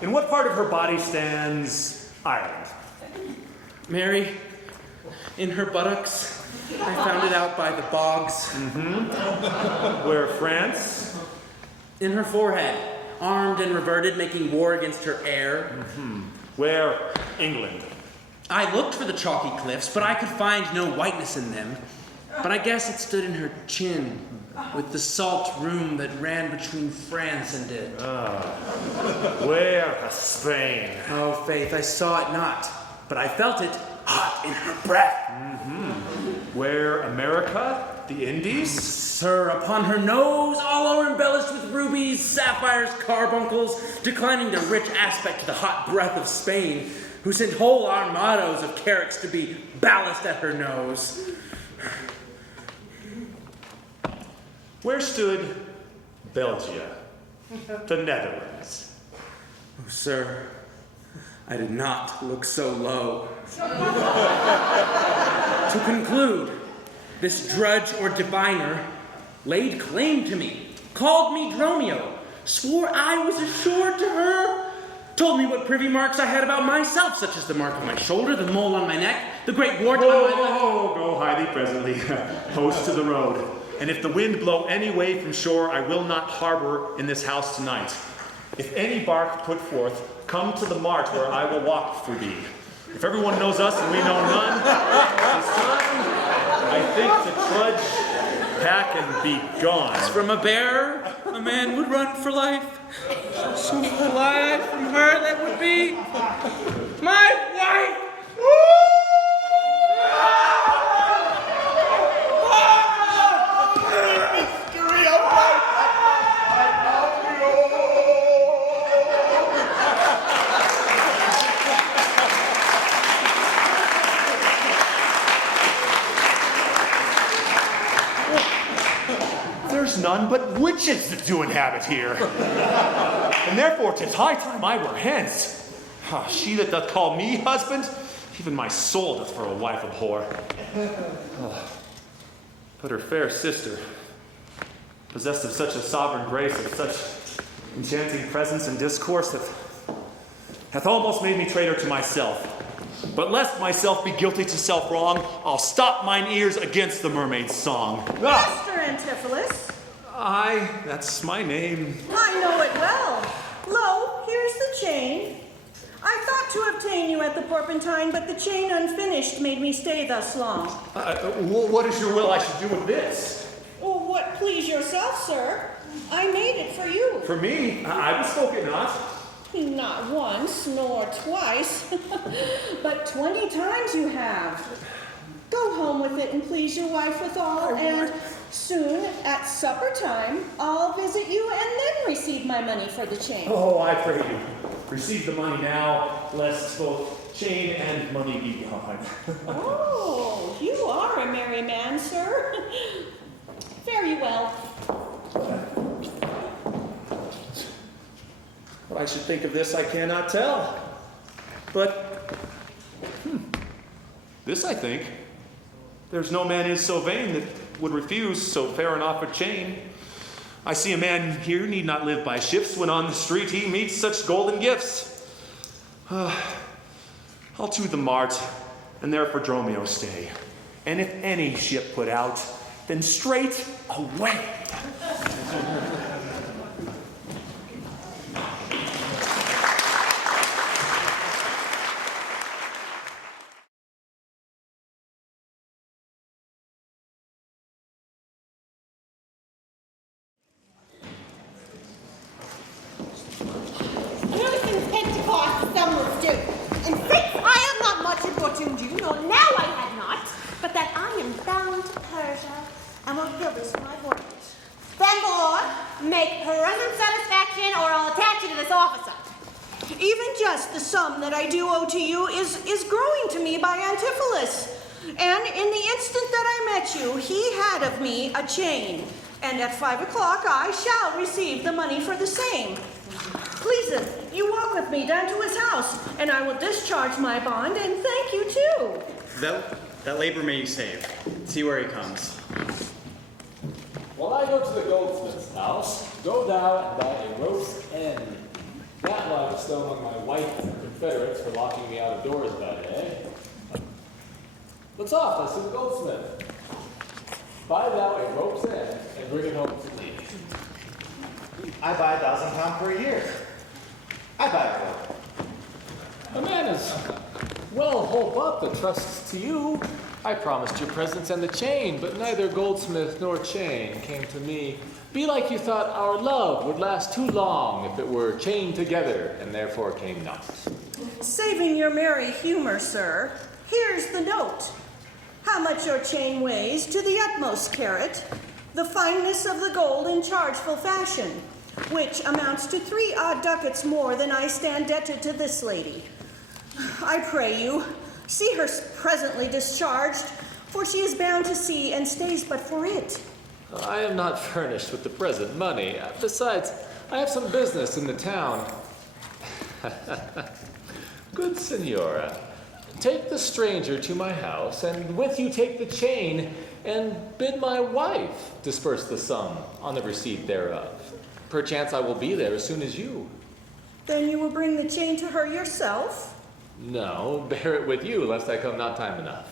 In what part of her body stands Ireland? Mary, in her buttocks, I found it out by the bogs. Where France? In her forehead, armed and reverted, making war against her heir. Where England? I looked for the chalky cliffs, but I could find no whiteness in them. But I guess it stood in her chin, with the salt room that ran between France and it. Where Spain? Oh, faith, I saw it not, but I felt it hot in her breath. Where America? The Indies? Sir, upon her nose, all o'er embellished with rubies, sapphires, carbuncles, declining the rich aspect to the hot breath of Spain, who sent whole armados of carracks to be ballast at her nose. Where stood Belgia? The Netherlands? Oh, sir, I did not look so low. To conclude, this drudge or diviner laid claim to me, called me Dromio, swore I was assured to her, told me what privy marks I had about myself, such as the mark on my shoulder, the mole on my neck, the great wart on my left. Go hie thee presently. Post to the road. And if the wind blow any way from shore, I will not harbor in this house tonight. If any bark put forth, come to the mart where I will walk for thee. If everyone knows us and we know none, it's time, I think, to trudge, pack, and be gone. From a bear, a man would run for life. So fly from her that would be my wife. There's none but witches that do inhabit here. And therefore 'tis high time I were hence. She that doth call me husband, even my soul doth for a wife abhor. But her fair sister, possessed of such a sovereign grace, of such enchanting presence and discourse, hath almost made me traitor to myself. But lest myself be guilty to self-wrong, I'll stop mine ears against the mermaid's song. Master Antipholus. Aye, that's my name. I know it well. Lo, here's the chain. I thought to obtain you at the Porpentine, but the chain unfinished made me stay thus long. What is your will I should do with this? Oh, what please yourself, sir. I made it for you. For me? I bespoke it not. Not once, nor twice, but 20 times you have. Go home with it and please your wife withal, and soon, at supper time, I'll visit you and then receive my money for the chain. Oh, I pray you, receive the money now, lest both chain and money be gone. Oh, you are a merry man, sir. Very well. What I should think of this, I cannot tell. But, this I think. There's no man is so vain that would refuse so fair an offered chain. I see a man here need not live by shifts when on the street he meets such golden gifts. I'll to the mart, and there for Dromio stay. And if any ship put out, then straight away. Ever since Pentecost, some was due. And since I have not much importuned you, nor now I have not, but that I am bound to Persia, and will fill this my voyage. Then, Lord, make present satisfaction, or I'll attach you to this officer. Even just the sum that I do owe to you is growing to me by Antipholus. And in the instant that I met you, he had of me a chain. And at 5 o'clock I shall receive the money for the same. Please, you walk with me down to his house, and I will discharge my bond, and thank you too. That labor may you save. See where he comes. While I go to the goldsmith's house, go thou and buy a roast end. That will I bestow among my wife and her confederates for locking me out of doors that day. What's off? I see the goldsmith. Buy thou a rope's end and bring it home to me. I buy £1,000 per year. I buy a rope. A man is well holp up that trusts to you. I promised your presents and the chain, but neither goldsmith nor chain came to me. Be like you thought our love would last too long if it were chained together, and therefore came not. Saving your merry humor, sir, here's the note. How much your chain weighs to the utmost carat, the fineness of the gold in chargeful fashion, which amounts to 3 odd ducats more than I stand debted to this lady. I pray you, see her presently discharged, for she is bound to sea and stays but for it. I am not furnished with the present money. Besides, I have some business in the town. Good Signora, take the stranger to my house, and with you take the chain, and bid my wife disperse the sum on the receipt thereof. Perchance I will be there as soon as you. Then you will bring the chain to her yourself? No, bear it with you, lest I come not time enough.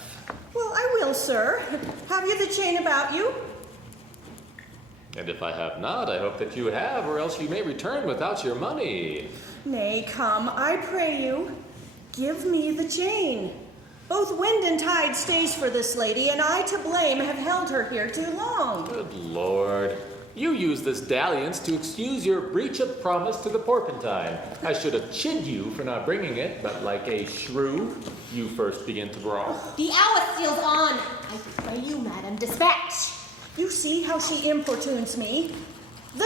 Well, I will, sir. Have you the chain about you? And if I have not, I hope that you have, or else you may return without your money. Nay, come, I pray you. Give me the chain. Both wind and tide stays for this lady, and I to blame have held her here too long. Good Lord. You use this dalliance to excuse your breach of promise to the Porpentine. I should have chid you for not bringing it, but like a shrew, you first begin to brawl. The hour steals on. I pray you, madam, dispatch. You see how she importunes me. The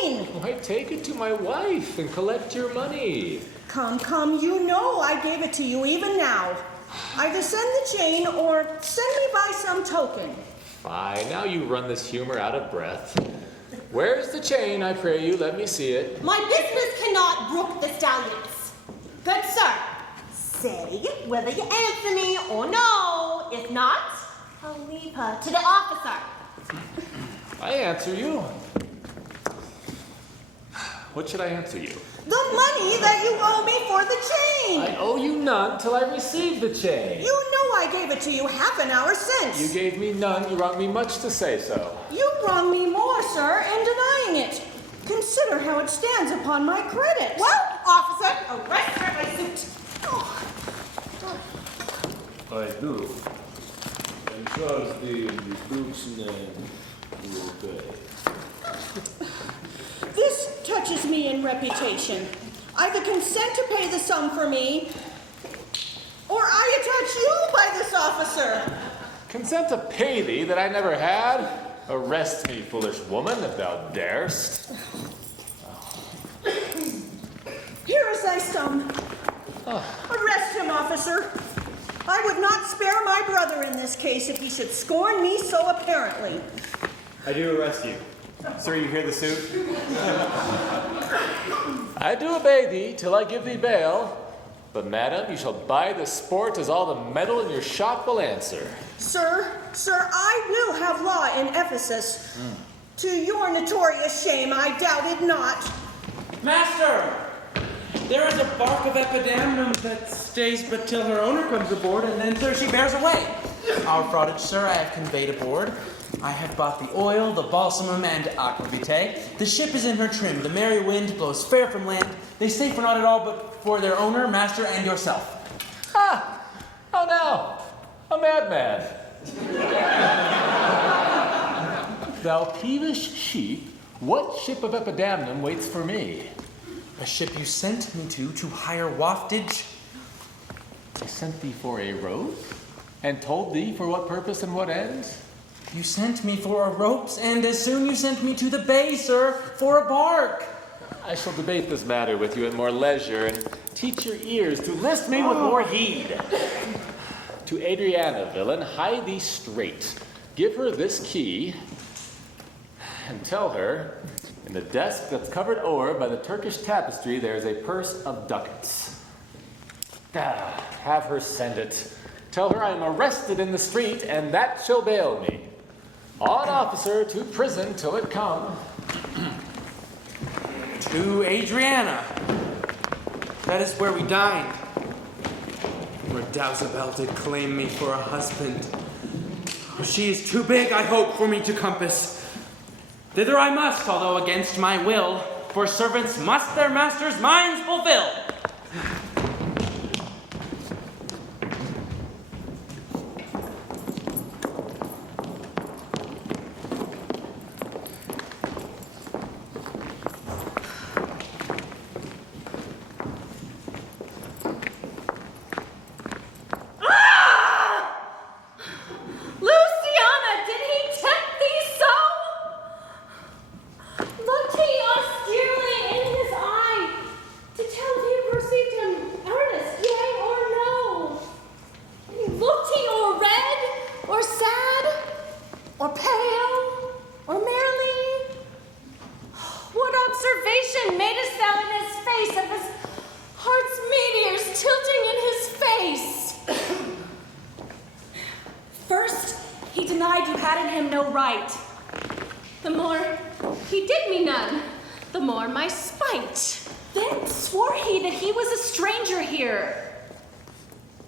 chain! Why, take it to my wife and collect your money. Come, come, you know I gave it to you even now. Either send the chain or send me by some token. Fine, now you run this humor out of breath. Where's the chain, I pray you? Let me see it. My business cannot brook the stallions. Good sir, say whether you answer me or no. If not, I'll leave her to the officer. I answer you. What should I answer you? The money that you owe me for the chain. I owe you none till I receive the chain. You know I gave it to you half an hour since. You gave me none. You wrong me much to say so. You wrong me more, sir, in denying it. Consider how it stands upon my credit. Well, officer, arrest her by suit. I do. And charge thee in the Duke's name to obey. This touches me in reputation. Either consent to pay the sum for me, or I attach you by this officer. Consent to pay thee that I never had? Arrest me, foolish woman, if thou darest. Here is thy sum. Arrest him, officer. I would not spare my brother in this case if he should scorn me so apparently. I do arrest you. Sir, you hear the suit? I do obey thee till I give thee bail. But, madam, you shall buy the sport as all the metal in your shop will answer. Sir, I will have law in Ephesus. To your notorious shame, I doubt it not. Master! There is a bark of epidamnum that stays but till her owner comes aboard, and then there she bears away. Our fraughtage, sir, I have conveyed aboard. I have bought the oil, the balsamum, and aquavitae. The ship is in her trim. The merry wind blows fair from land. They stay for naught at all but for their owner, master, and yourself. Ah! Oh no! A madman! Thou peevish sheep, what ship of epidamnum waits for me? A ship you sent me to hire waftage. I sent thee for a rope, and told thee for what purpose and what end? You sent me for a ropes, and as soon you sent me to the bay, sir, for a bark. I shall debate this matter with you at more leisure, and teach your ears to list me with more heed. To Adriana, villain, hie thee straight. Give her this key, and tell her, in the desk that's covered o'er by the Turkish tapestry, there's a purse of ducats. Have her send it. Tell her I am arrested in the street, and that shall bail me. On, officer, to prison till it come. To Adriana. That is where we dined. Where Dausabel did claim me for a husband. She is too big, I hope, for me to compass. Thither I must, although against my will, for servants must their masters' minds fulfill. Luciana, did he tempt thee so? Looked he austerely in his eye to tell if he perceived him earnest, yea or no? Looked he or red, or sad, or pale, or merely? What observation madest thou in his face of his heart's meteors tilting in his face? First, he denied you had in him no right. The more he did me none, the more my spite. Then swore he that he was a stranger here.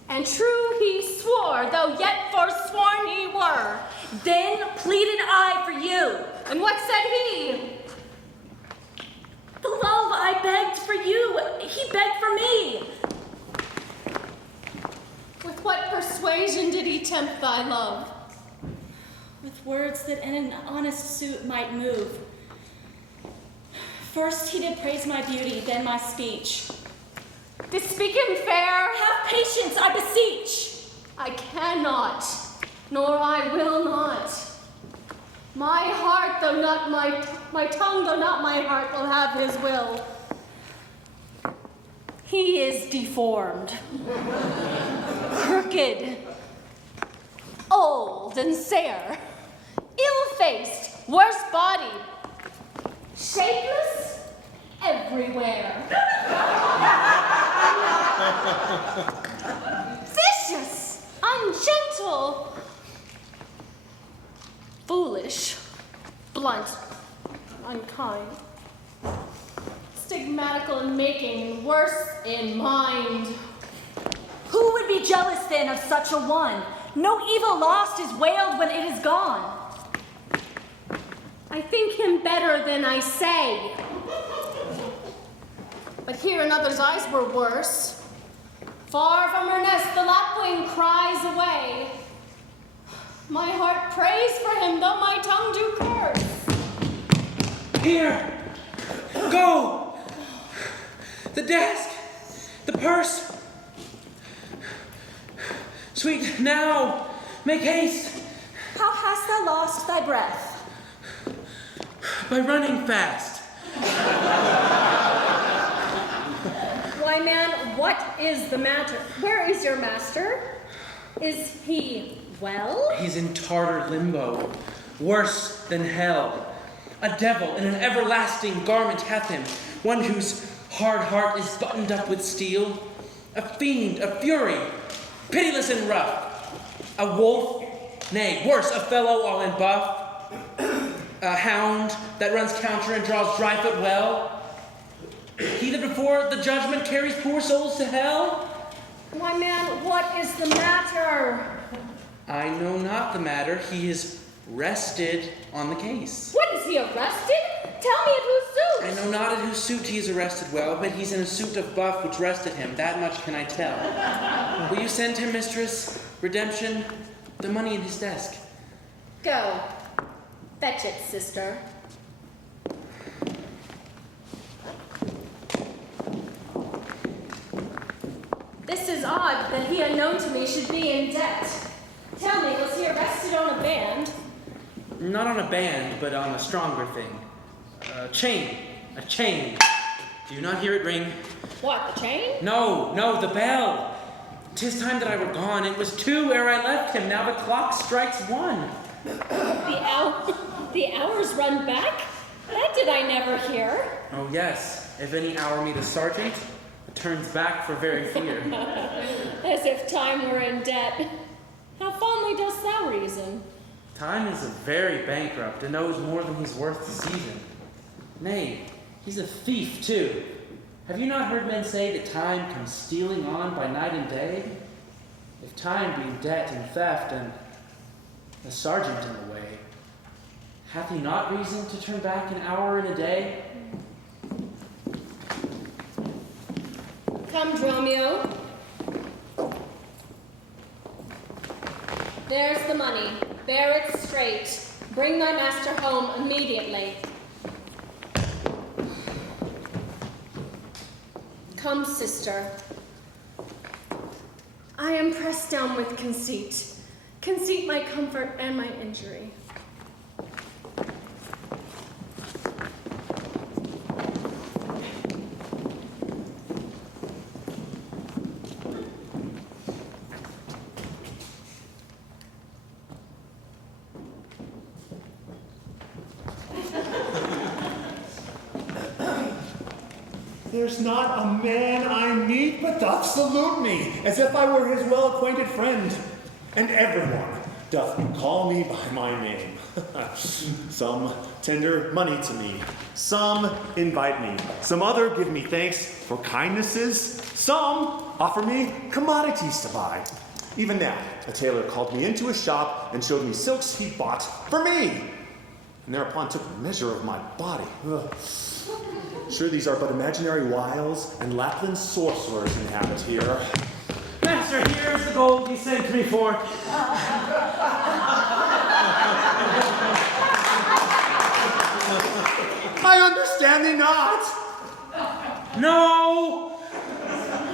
And true he swore, though yet forsworn he were. Then pleaded I for you. And what said he? The love I begged for you, he begged for me. With what persuasion did he tempt thy love? With words that in an honest suit might move. First he did praise my beauty, then my speech. Did speak him fair? Have patience, I beseech. I cannot, nor I will not. My heart, though not my tongue, though not my heart, will have his will. He is deformed, crooked, old and sere, ill-faced, worse-bodied, shapeless everywhere. Vicious, ungentle, foolish, blunt, unkind, stigmatical in making, and worse in mind. Who would be jealous then of such a one? No evil lost is wailed when it is gone. I think him better than I say. But here in others' eyes were worse. Far from her nest the lapwing cries away. My heart prays for him, though my tongue do curse. Here! Go! The desk! The purse! Sweet, now! Make haste! How hast thou lost thy breath? By running fast. Why, man, what is the matter? Where is your master? Is he well? He's in Tartar limbo, worse than hell. A devil in an everlasting garment hath him, one whose hard heart is buttoned up with steel. A fiend, a fury, pitiless and rough. A wolf, nay, worse, a fellow all in buff. a hound that runs counter and draws dry-foot well? He that before the judgment carries poor souls to hell? Why, man, what is the matter? I know not the matter. He is rested on the case. What, is he arrested? Tell me at whose suit? I know not at whose suit he is arrested well, but he's in a suit of buff which rested him. That much can I tell. Will you send him, mistress, redemption, the money in his desk? Go. Fetch it, sister. This is odd that he unknown to me should be in debt. Tell me, was he arrested on a band? Not on a band, but on a stronger thing. A chain. A chain. Do you not hear it ring? What, the chain? No, the bell. 'Tis time that I were gone. It was 2 ere I left him. Now the clock strikes 1. The hours run back? That did I never hear. Oh yes, if any hour meet a sergeant, it turns back for very fear. As if time were in debt. How fondly dost thou reason? Time is a very bankrupt and knows more than he's worth to season. Nay, he's a thief too. Have you not heard men say that time comes stealing on by night and day? If time be debt and theft and a sergeant in the way, hath he not reason to turn back an hour in a day? Come, Dromio. There's the money. Bear it straight. Bring thy master home immediately. Come, sister. I am pressed down with conceit. Conceit my comfort and my injury. There's not a man I meet but doth salute me, as if I were his well-acquainted friend. And everyone doth call me by my name. Some tender money to me, some invite me, some other give me thanks for kindnesses, some offer me commodities to buy. Even now, a tailor called me into his shop and showed me silks he bought for me, and thereupon took measure of my body. Ugh. Sure, these are but imaginary wiles, and Lapland sorcerers inhabit here. Master, here's the gold you sent me for. I understand thee not. No!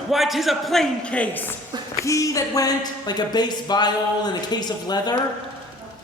Why, 'tis a plain case. He that went like a base viol in a case of leather.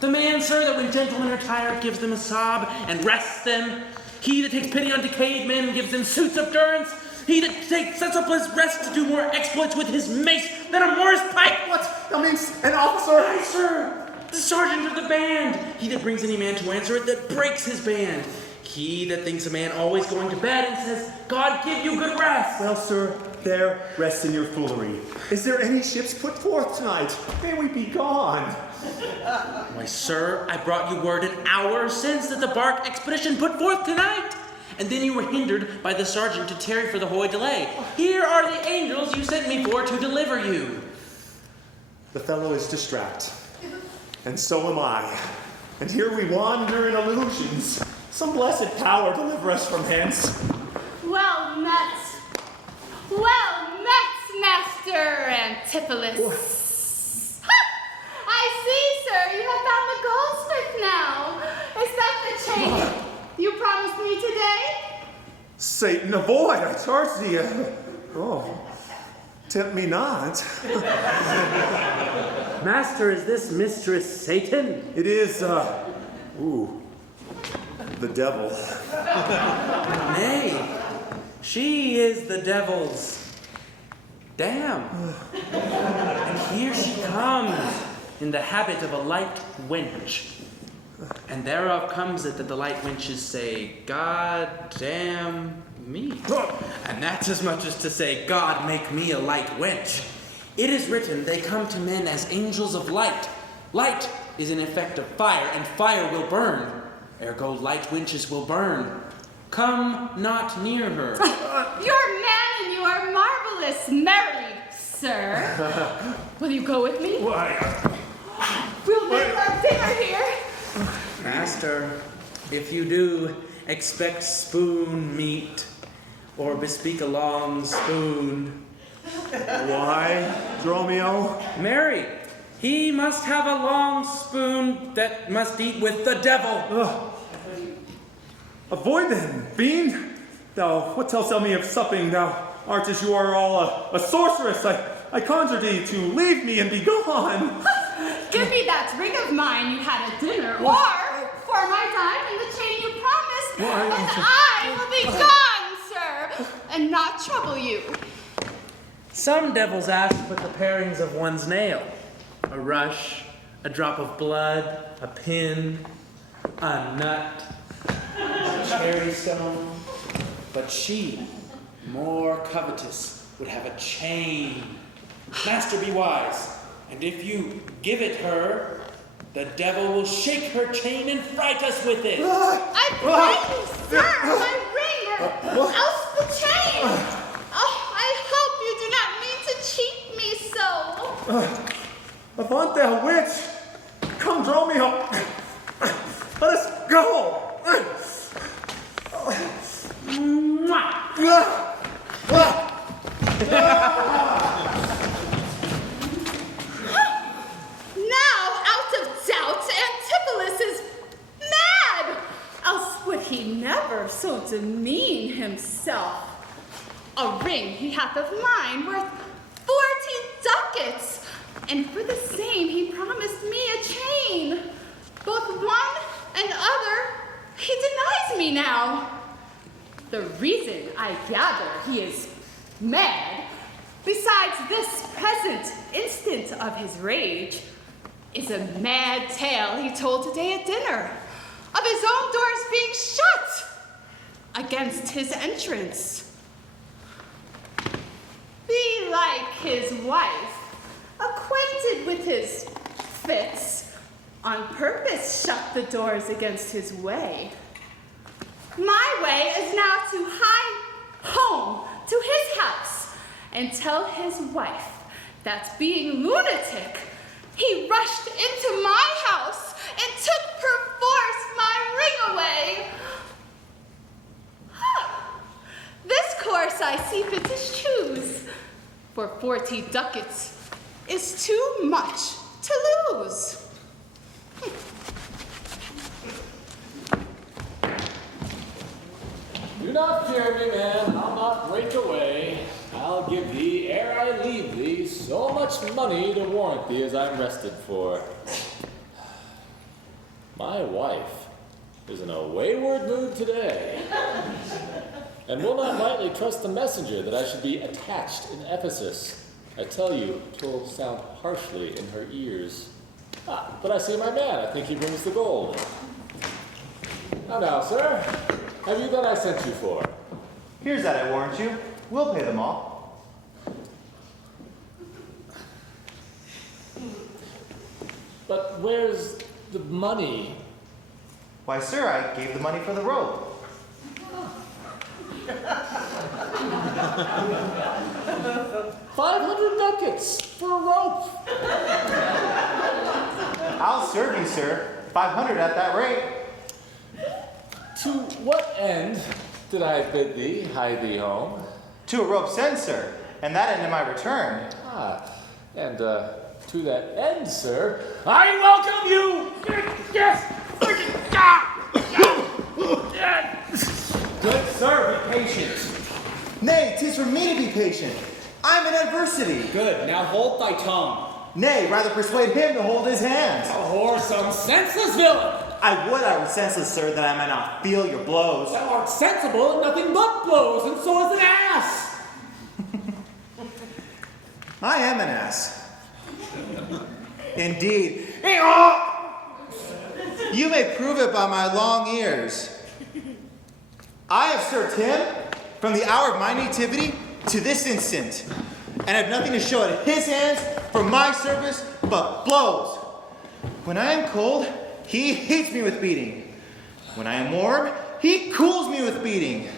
The man, sir, that when gentlemen are tired gives them a sob and rests them. He that takes pity on decayed men and gives them suits of durance. He that sets up his rest to do more exploits with his mace than a Morris pike. What? That means an officer? Aye, sir. The sergeant of the band. He that brings any man to answer it that breaks his band. He that thinks a man always going to bed and says, God give you good rest. Well, sir, there rests in your foolery. Is there any ships put forth tonight? May we be gone. Why, sir, I brought you word an hour since that the bark expedition put forth tonight. And then you were hindered by the sergeant to tarry for the hoy delay. Here are the angels you sent me for to deliver you. The fellow is distract, and so am I. And here we wander in illusions. Some blessed power deliver us from hence. Well met, Master Antipholus. I see, sir, you have found the goldsmith now. Is that the chain you promised me today? Satan, avoid, I charge thee. Tempt me not. Master, is this Mistress Satan? It is, the devil. Nay, she is the devil's. Damn. And here she comes in the habit of a light wench. And thereof comes it that the light wenches say, God damn me. And that's as much as to say, God make me a light wench. It is written, they come to men as angels of light. Light is an effect of fire, and fire will burn. ergo light winches will burn. Come not near her. You're man and you are marvelous, merry, sir. Will you go with me? We'll make our dinner here. Master, if you do, expect spoon meat, or bespeak a long spoon. Why, Dromio? Marry, he must have a long spoon that must eat with the devil. Avoid then, fiend. Thou, what tells me of supping? Thou art as you are all a sorceress. I conjure thee to leave me and be gone. Give me that ring of mine you had at dinner, or for my time and the chain you promised, and I will be gone, sir, and not trouble you. Some devils ask but the parings of one's nail. A rush, a drop of blood, a pin, a nut, a cherry stone. But she, more covetous, would have a chain. Master, be wise, and if you give it her, the devil will shake her chain and fright us with it. I pray you, sir, my ring, or else the chain. Oh, I hope you do not mean to cheat me so. Avaunt thou witch! Come, Dromio! Let us go! Now, out of doubt, Antipholus is mad. Else would he never so demean himself. A ring he hath of mine worth 40 ducats, and for the same he promised me a chain. Both one and other he denies me now. The reason, I gather, he is mad, besides this present instant of his rage, is a mad tale he told today at dinner, of his own doors being shut against his entrance. Be like his wife, acquainted with his fits, on purpose shut the doors against his way. My way is now to hie home to his house and tell his wife that being lunatic, he rushed into my house and took perforce my ring away. This course I see fit to choose, for 40 ducats is too much to lose. Do not fear me, man, I'll not break away. I'll give thee, ere I leave thee, so much money to warrant thee as I'm rested for. My wife is in a wayward mood today, and will not lightly trust the messenger that I should be attached in Ephesus. I tell you, 'twill sound harshly in her ears. But I see my man, I think he brings the gold. Now, sir, have you that I sent you for? Here's that I warrant you. We'll pay them all. But where's the money? Why, sir, I gave the money for the robe. 500 ducats for a rope. I'll serve you, sir. 500 at that rate. To what end did I bid thee hie thee home? To a rope's end, sir, and that end in my return. And to that end, sir, I welcome you! Yes! Good sir, be patient. Nay, 'tis for me to be patient. I'm in adversity. Good, now hold thy tongue. Nay, rather persuade him to hold his hand. A whoresome, senseless villain! I would I were senseless, sir, that I might not feel your blows. Thou art sensible and nothing but blows, and so is an ass! I am an ass. Indeed. You may prove it by my long ears. I have served him from the hour of my nativity to this instant, and have nothing to show at his hands for my service but blows. When I am cold, he heats me with beating. When I am warm, he cools me with beating.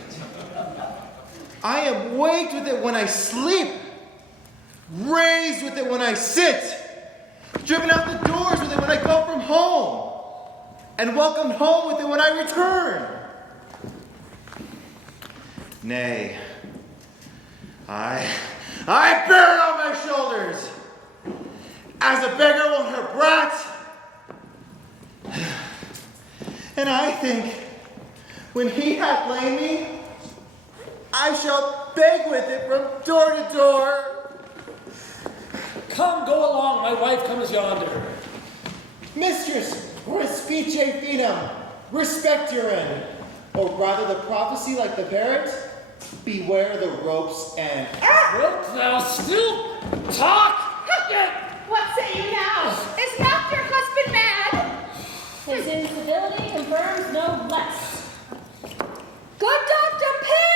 I am waked with it when I sleep, raised with it when I sit, driven out the doors with it when I go from home, and welcomed home with it when I return. Nay, I bear it on my shoulders, as a beggar won't her brat. And I think, when he hath laid me, I shall beg with it from door to door. Come, go along, my wife comes yonder. Mistress, respice finem, respect your end. Or rather the prophecy like the parrot, beware the rope's end. Wilt thou still talk? What say you now? Is not your husband mad? His incivility confirms no less. Good Dr. Pitch!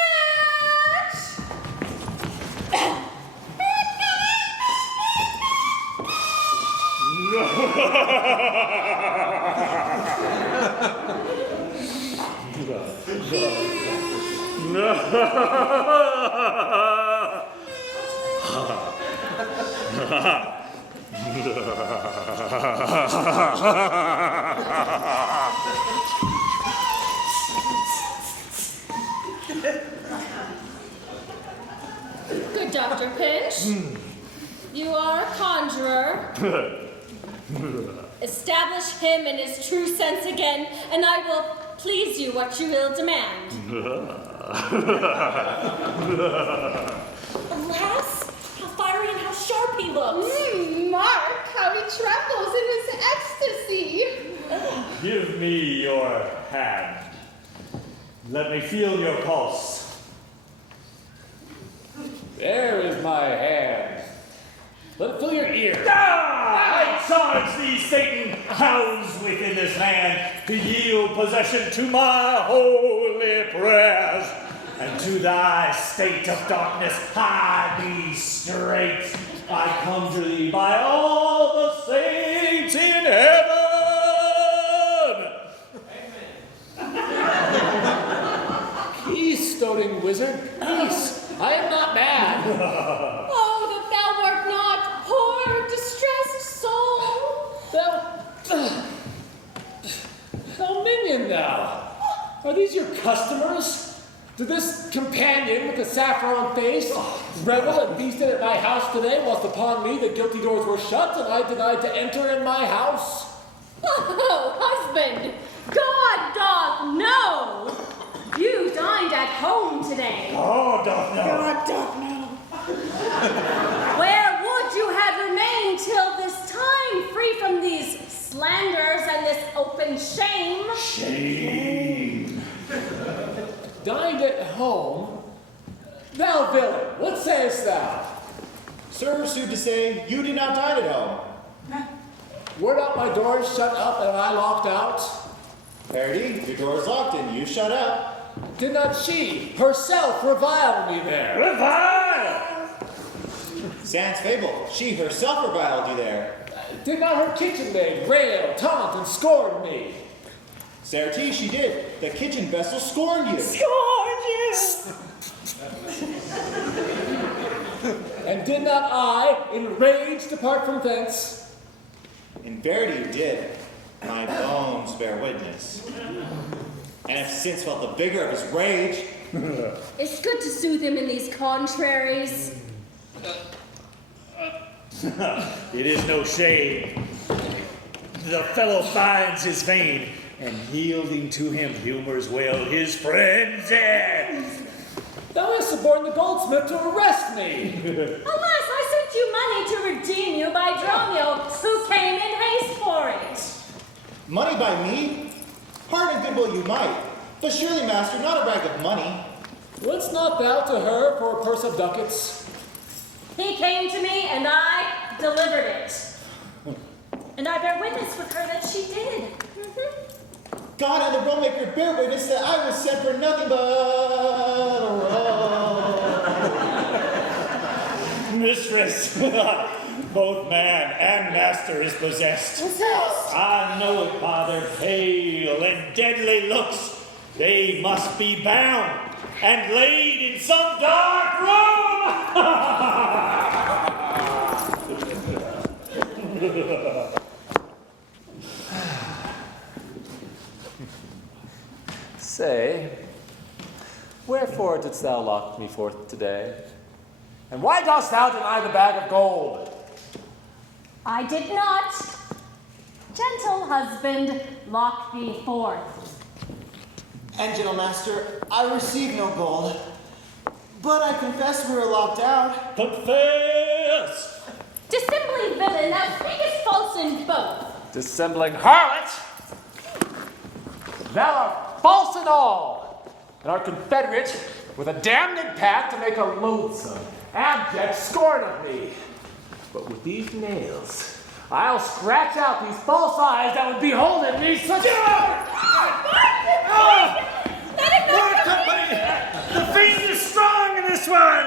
Good Dr. Pinch, you are a conjurer. Establish him in his true sense again, and I will please you what you will demand. Alas, how fiery and how sharp he looks. Mark how he trembles in his ecstasy. Give me your hand. Let me feel your pulse. There is my hand. Let it fill your ear. I charge thee, Satan, housed within this land, to yield possession to my holy prayers, and to thy state of darkness hide me straight. I conjure thee by all the saints in heaven. Peace, stoning wizard, peace. I am not mad. Oh, that thou wert not, poor, distressed soul! Thou minion, thou. Are these your customers? Did this companion with the saffron face revel and feasted at my house today, whilst upon me the guilty doors were shut and I denied to enter in my house? Oh, husband! God doth know! You dined at home today. God doth know. God doth know. Where would you have remained till this time, free from these slanders and this open shame? Shame. Dined at home? Thou villain, what sayest thou? Sir, sooth to say, you did not dine at home. Were not my doors shut up and I locked out? Verity, your door is locked and you shut out. Did not she herself revile me there? Revile! Sans fable, she herself reviled you there. Did not her kitchen maid rail, taunt, and scorn me? Certes, she did. The kitchen vessel scorned you. Scorned you! And did not I, in rage, depart from thence? In verity you did. My bones bear witness. And if since felt the vigor of his rage. It's good to soothe him in these contraries. It is no shame. The fellow finds his vein, and yielding to him humors well his frenzy. Thou hast suborned the goldsmith to arrest me. Alas, I sent you money to redeem you by Dromio, who came in haste for it. Money by me? Pardon goodwill you might, but surely, master, not a rag of money. Wouldst not thou to her for a purse of ducats? He came to me, and I delivered it. And I bear witness with her that she did. God and the roll-maker bear witness that I was sent for nothing but a roll. Mistress, Both man and master is possessed. Possessed? I know it by their pale and deadly looks. They must be bound and laid in some dark room. Say, wherefore didst thou lock me forth today? And why dost thou deny the bag of gold? I did not, gentle husband, lock thee forth. And gentle master, I received no gold, but I confess we were locked out. Confess! Dissembling villain, thou speakest false in both. Dissembling harlot! Thou art false in all, and art confederate with a damned pact to make a loathsome, abject scorn of me. But with these nails, I'll scratch out these false eyes that would behold in me such More company! The fiend is strong in this one!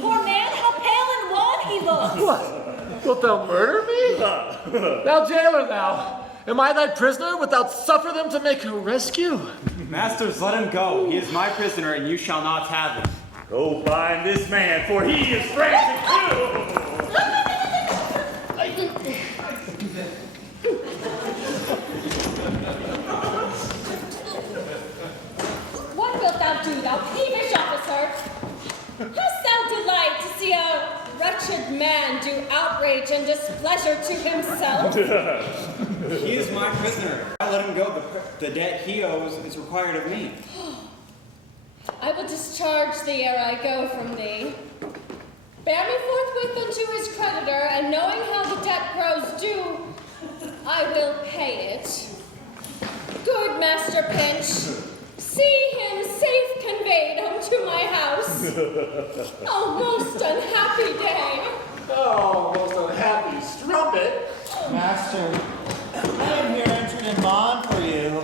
Poor man, how pale and wan he looks. What? Wilt thou murder me? Thou jailer, thou! Am I thy prisoner? Wilt thou suffer them to make a rescue? Masters, let him go. He is my prisoner, and you shall not have him. Go bind this man, for he is frantic too! What wilt thou do, thou peevish officer? Hast thou delight to see a wretched man do outrage and displeasure to himself? He is my prisoner. I let him go. The debt he owes is required of me. I will discharge thee ere I go from thee. Bear me forthwith unto his creditor, and knowing how the debt grows due, I will pay it. Good Master Pinch, see him safe conveyed unto my house. Oh, most unhappy day. Oh, most unhappy strumpet. Master, I am here entered in bond for you.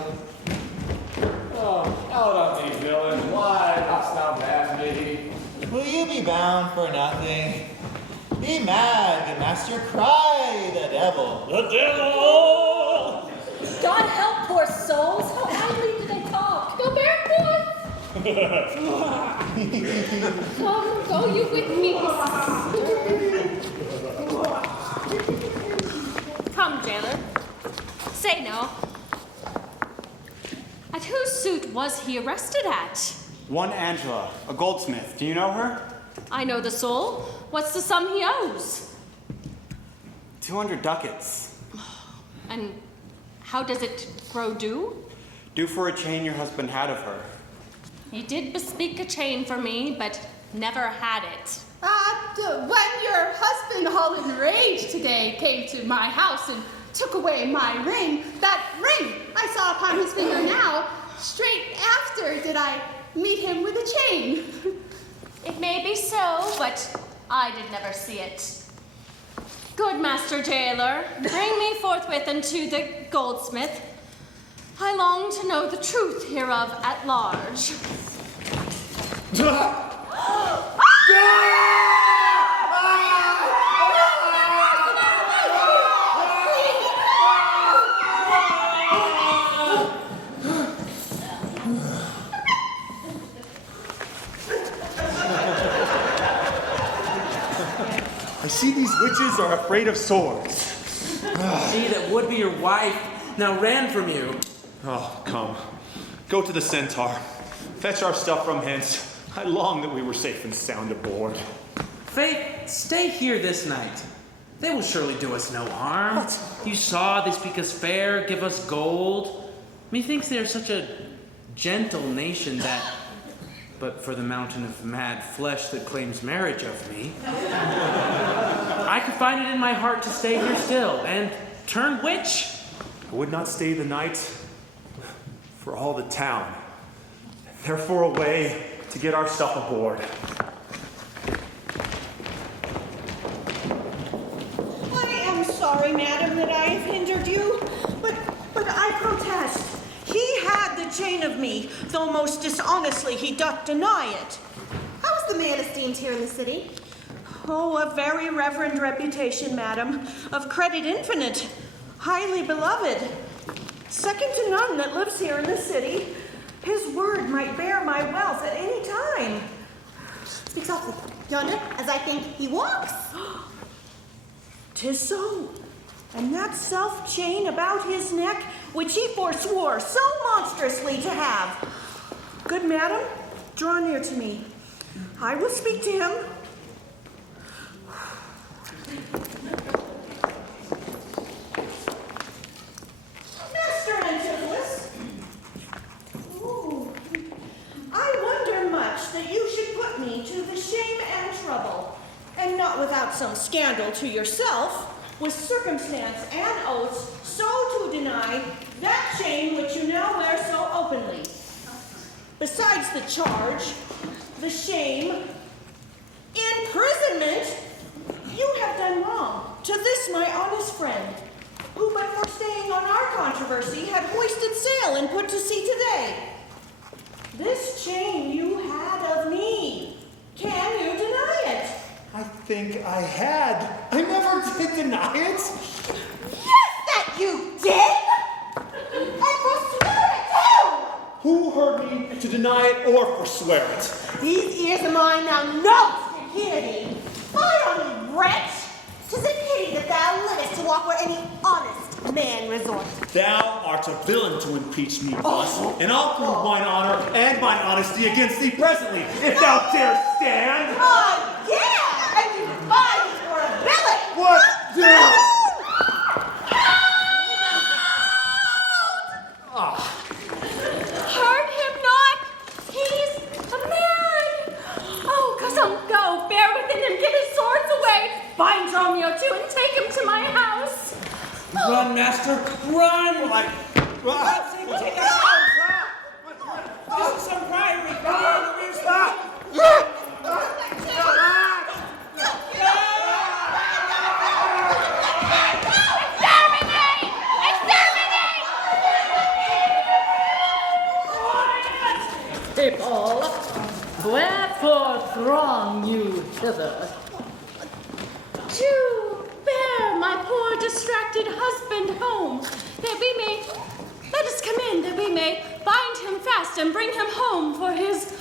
Oh, out on me, villain. Why dost thou ban me? Will you be bound for nothing? Be mad, good master, cry the devil. The devil! God help poor souls, how idly do they talk. Go bear forth. Come, go you with me. Come, jailer. Say no. At whose suit was he arrested at? One Angela, a goldsmith. Do you know her? I know the soul. What's the sum he owes? 200 ducats. And how does it grow due? Due for a chain your husband had of her. He did bespeak a chain for me, but never had it. When your husband, all enraged today, came to my house and took away my ring, that ring I saw upon his finger now, straight after did I meet him with a chain. It may be so, but I did never see it. Good Master Jailer, bring me forthwith unto the goldsmith. I long to know the truth hereof at large. I see these witches are afraid of swords. She that would be your wife now ran from you. Oh, come. Go to the centaur. Fetch our stuff from hence. I long that we were safe and sound aboard. Faith, stay here this night. They will surely do us no harm. What? You saw they speak us fair, give us gold. Methinks they are such a gentle nation that, but for the mountain of mad flesh that claims marriage of me, I could find it in my heart to stay here still and turn witch. I would not stay the night for all the town. Therefore, a way to get our stuff aboard. I am sorry, madam, that I have hindered you, but I protest. He had the chain of me, though most dishonestly he doth deny it. How is the man esteemed here in the city? Oh, a very reverend reputation, madam, of credit infinite, highly beloved. Second to none that lives here in the city. His word might bear my wealth at any time. Speak softly, yonder, as I think he walks. 'Tis so. And that self-chain about his neck, which he forswore so monstrously to have. Good madam, draw near to me. I will speak to him. Master Antipholus. Ooh. I wonder much that you should put me to the shame and trouble, and not without some scandal to yourself, with circumstance and oaths, so to deny that shame which you now wear so openly. Besides the charge, the shame, imprisonment, you have done wrong to this my honest friend, who by forestaying on our controversy had hoisted sail and put to sea today. This chain you had of me, can you deny it? I think I had. I never did deny it. Yes, that you did! And forswear it too! Who heard me to deny it or forswear it? These ears of mine now know to hear thee. Fie on thee, wretch! 'Tis a pity that thou livest to walk where any honest man resorts. Thou art a villain to impeach me thus, and I'll prove mine honor and mine honesty against thee presently, if thou dare stand. Oh, yeah! And you defy me for a villain! What? Dare? Hurt him not! He's a man! Oh, Cousin, go, bear within him, give his swords away! Bind Romeo too and take him to my house! Run, master, run! Take us out! This is some priory. People, wherefore throng you hither? To bear my poor distracted husband home, that we may, let us come in, that we may bind him fast and bring him home for his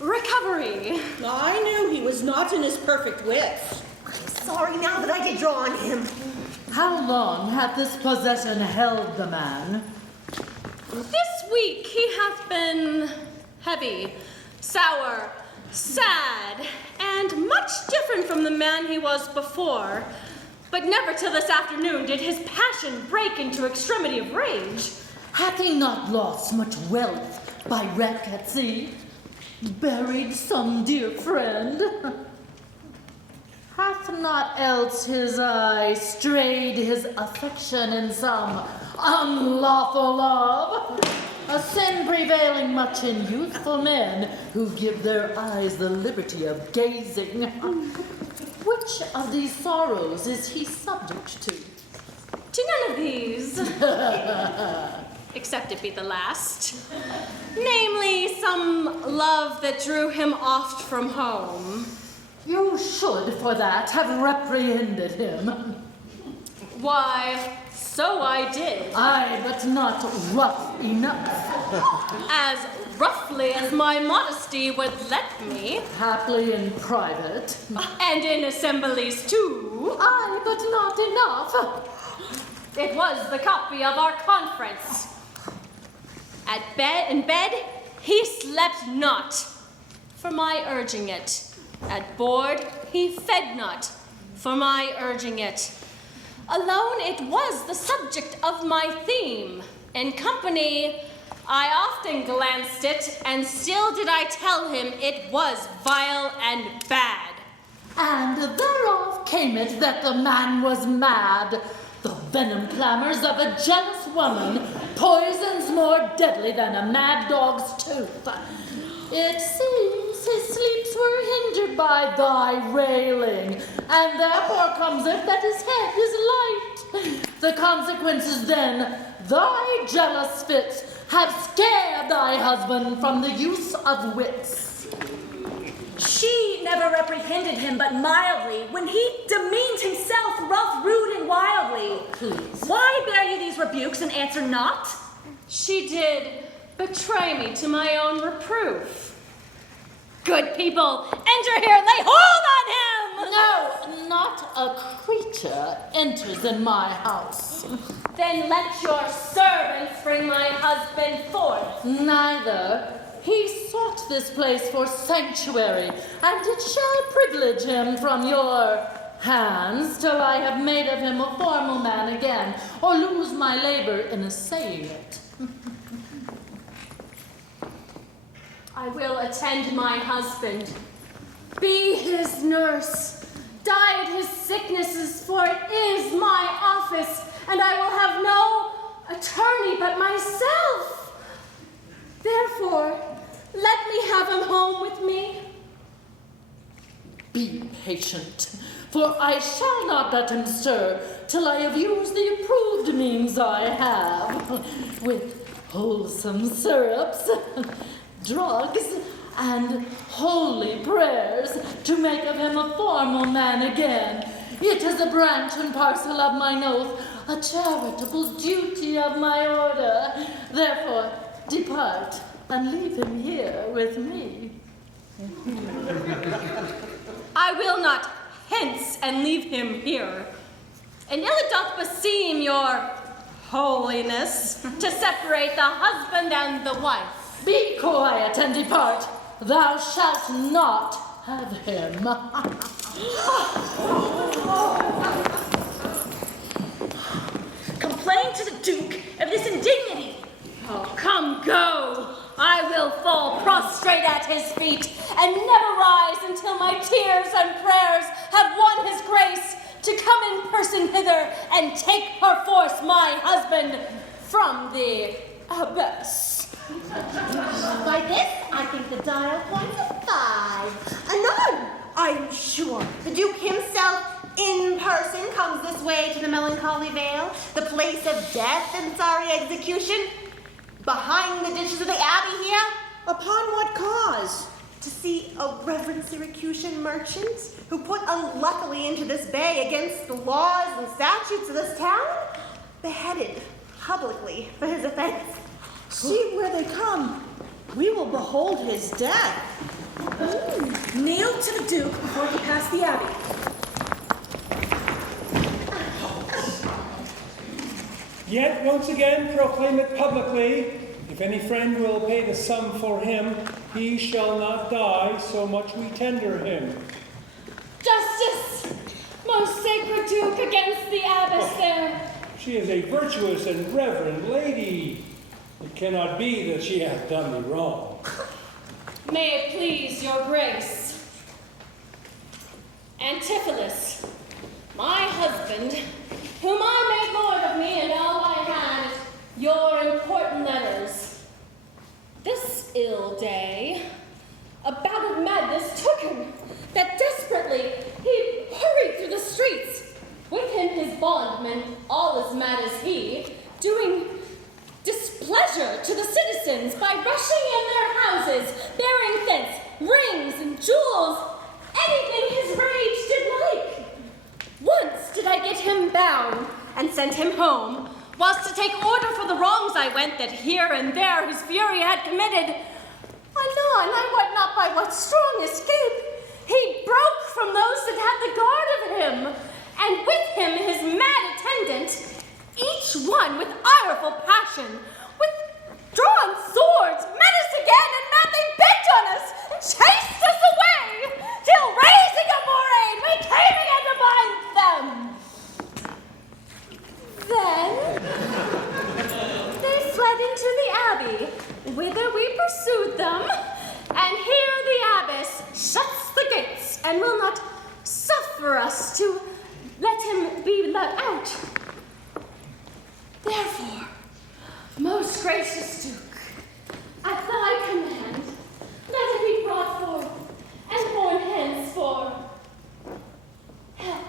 recovery. I knew he was not in his perfect wits. I'm sorry now that I did draw on him. How long hath this possession held the man? This week he hath been heavy, sour, sad, and much different from the man he was before. But never till this afternoon did his passion break into extremity of rage. Hath he not lost much wealth by wreck at sea? Buried some dear friend? Hath not else his eye strayed his affection in some unlawful love? A sin prevailing much in youthful men who give their eyes the liberty of gazing. Which of these sorrows is he subject to? To none of these. Except it be the last. Namely, some love that drew him oft from home. You should, for that, have reprehended him. Why, so I did. Aye, but not rough enough. As roughly as my modesty would let me. Haply in private. And in assemblies too. Aye, but not enough. It was the copy of our conference. In bed, he slept not, for my urging it. At board, he fed not, for my urging it. Alone it was the subject of my theme. In company, I often glanced it, and still did I tell him it was vile and bad. And thereof came it that the man was mad. The venom clamors of a jealous woman, poisons more deadly than a mad dog's tooth. It seems his sleeps were hindered by thy railing, and therefore comes it that his head is light. The consequences then, thy jealous fits have scared thy husband from the use of wits. She never reprehended him but mildly, when he demeaned himself rough, rude, and wildly. Please. Why bear you these rebukes and answer not? She did betray me to my own reproof. Good people, enter here, lay hold on him! No, not a creature enters in my house. Then let your servants bring my husband forth. Neither. He sought this place for sanctuary, and it shall privilege him from your hands till I have made of him a formal man again, or lose my labor in assaying it. I will attend my husband, be his nurse, diet his sicknesses, for it is my office, and I will have no attorney but myself. Therefore, let me have him home with me. Be patient, for I shall not let him stir till I have used the approved means I have, with wholesome syrups, drugs, and holy prayers to make of him a formal man again. It is a branch and parcel of mine oath, a charitable duty of my order. Therefore, depart and leave him here with me. I will not hence and leave him here. And ill it doth beseem your holiness to separate the husband and the wife. Be quiet and depart. Thou shalt not have him. Complain to the Duke of this indignity. Oh, come, go. I will fall prostrate at his feet and never rise until my tears and prayers have won his grace to come in person hither and take perforce my husband from the abyss. By this, I think the dial points at 5. Anon, I'm sure the Duke himself in person comes this way to the melancholy vale, the place of death and sorry execution, behind the ditches of the abbey here. Upon what cause? To see a reverend Syracusan merchant who put unluckily into this bay against the laws and statutes of this town, beheaded publicly for his offense. See where they come. We will behold his death. Kneel to the Duke before he pass the abbey. Yet once again proclaim it publicly. If any friend will pay the sum for him, he shall not die, so much we tender him. Justice, most sacred Duke, against the abbess there. She is a virtuous and reverend lady. It cannot be that she hath done me wrong. May it please your grace. Antipholus, my husband, whom I made lord of me and all I had, your important letters. This ill day, a bout of madness took him, that desperately he hurried through the streets, with him his bondmen, all as mad as he, doing displeasure to the citizens by rushing in their houses, bearing thence rings and jewels, anything his rage did like. Once did I get him bound and sent him home, whilst to take order for the wrongs I went that here and there his fury had committed. Anon, I wot not by what strong escape, he broke from those that had the guard of him, and with him his mad attendant, each one with ireful passion, with drawn swords, met us again and madly bent on us, and chased us away, till raising a moraine, we came again to bind them. Then they fled into the abbey, whither we pursued them, and here the abbess shuts the gates and will not suffer us to let him be let out. Therefore, most gracious Duke, at thy command, let it be brought forth and borne hence for help.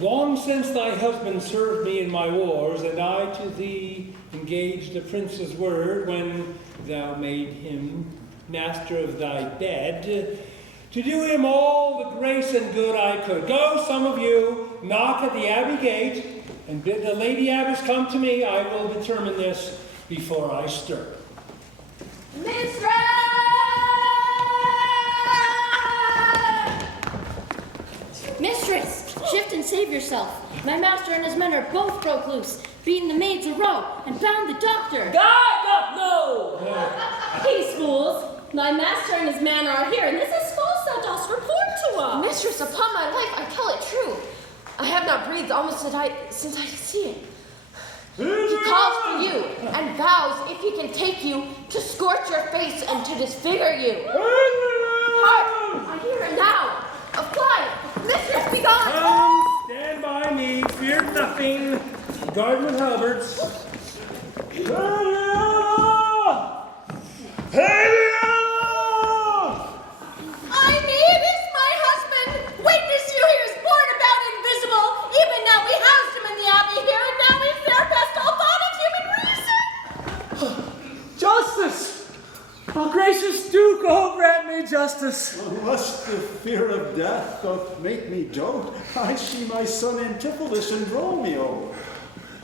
Long since thy husband served me in my wars, and I to thee engaged a prince's word when thou made him master of thy bed, to do him all the grace and good I could. Go, some of you, knock at the abbey gate, and bid the lady abbess come to me. I will determine this before I stir. Mistress! Mistress, shift and save yourself. My master and his men are both broke loose, beaten the maids a row, and bound the doctor. God doth know! Peace, fools. My master and his men are here, and this is false thou dost report to us. Mistress, upon my life, I tell it true. I have not breathed almost since I could see him. He calls for you and vows, if he can take you, to scorch your face and to disfigure you. Hark! I hear it now. Fly! Mistress, be gone! Come, stand by me, fear nothing. Guard with halberds. I mean, it's my husband. Witness you, he was born about invisible. Even now we housed him in the abbey here, and now he's there past all thought of human reason. Justice! Oh, gracious Duke, oh, grant me justice. Unless the fear of death doth make me dote, I see my son Antipholus and Romeo.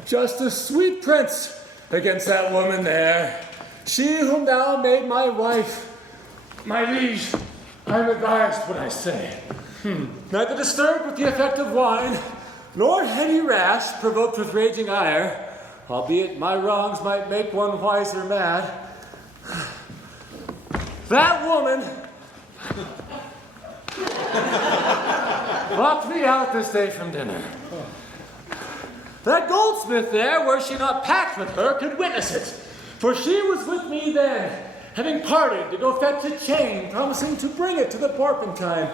Justice, sweet prince, against that woman there, she whom thou made my wife. My liege, I am advised what I say. Neither disturbed with the effect of wine, nor heady rash, provoked with raging ire, albeit my wrongs might make one wiser mad. That woman locked me out this day from dinner. That goldsmith there, were she not packed with her, could witness it. For she was with me then, having parted to go fetch a chain, promising to bring it to the Porpentine,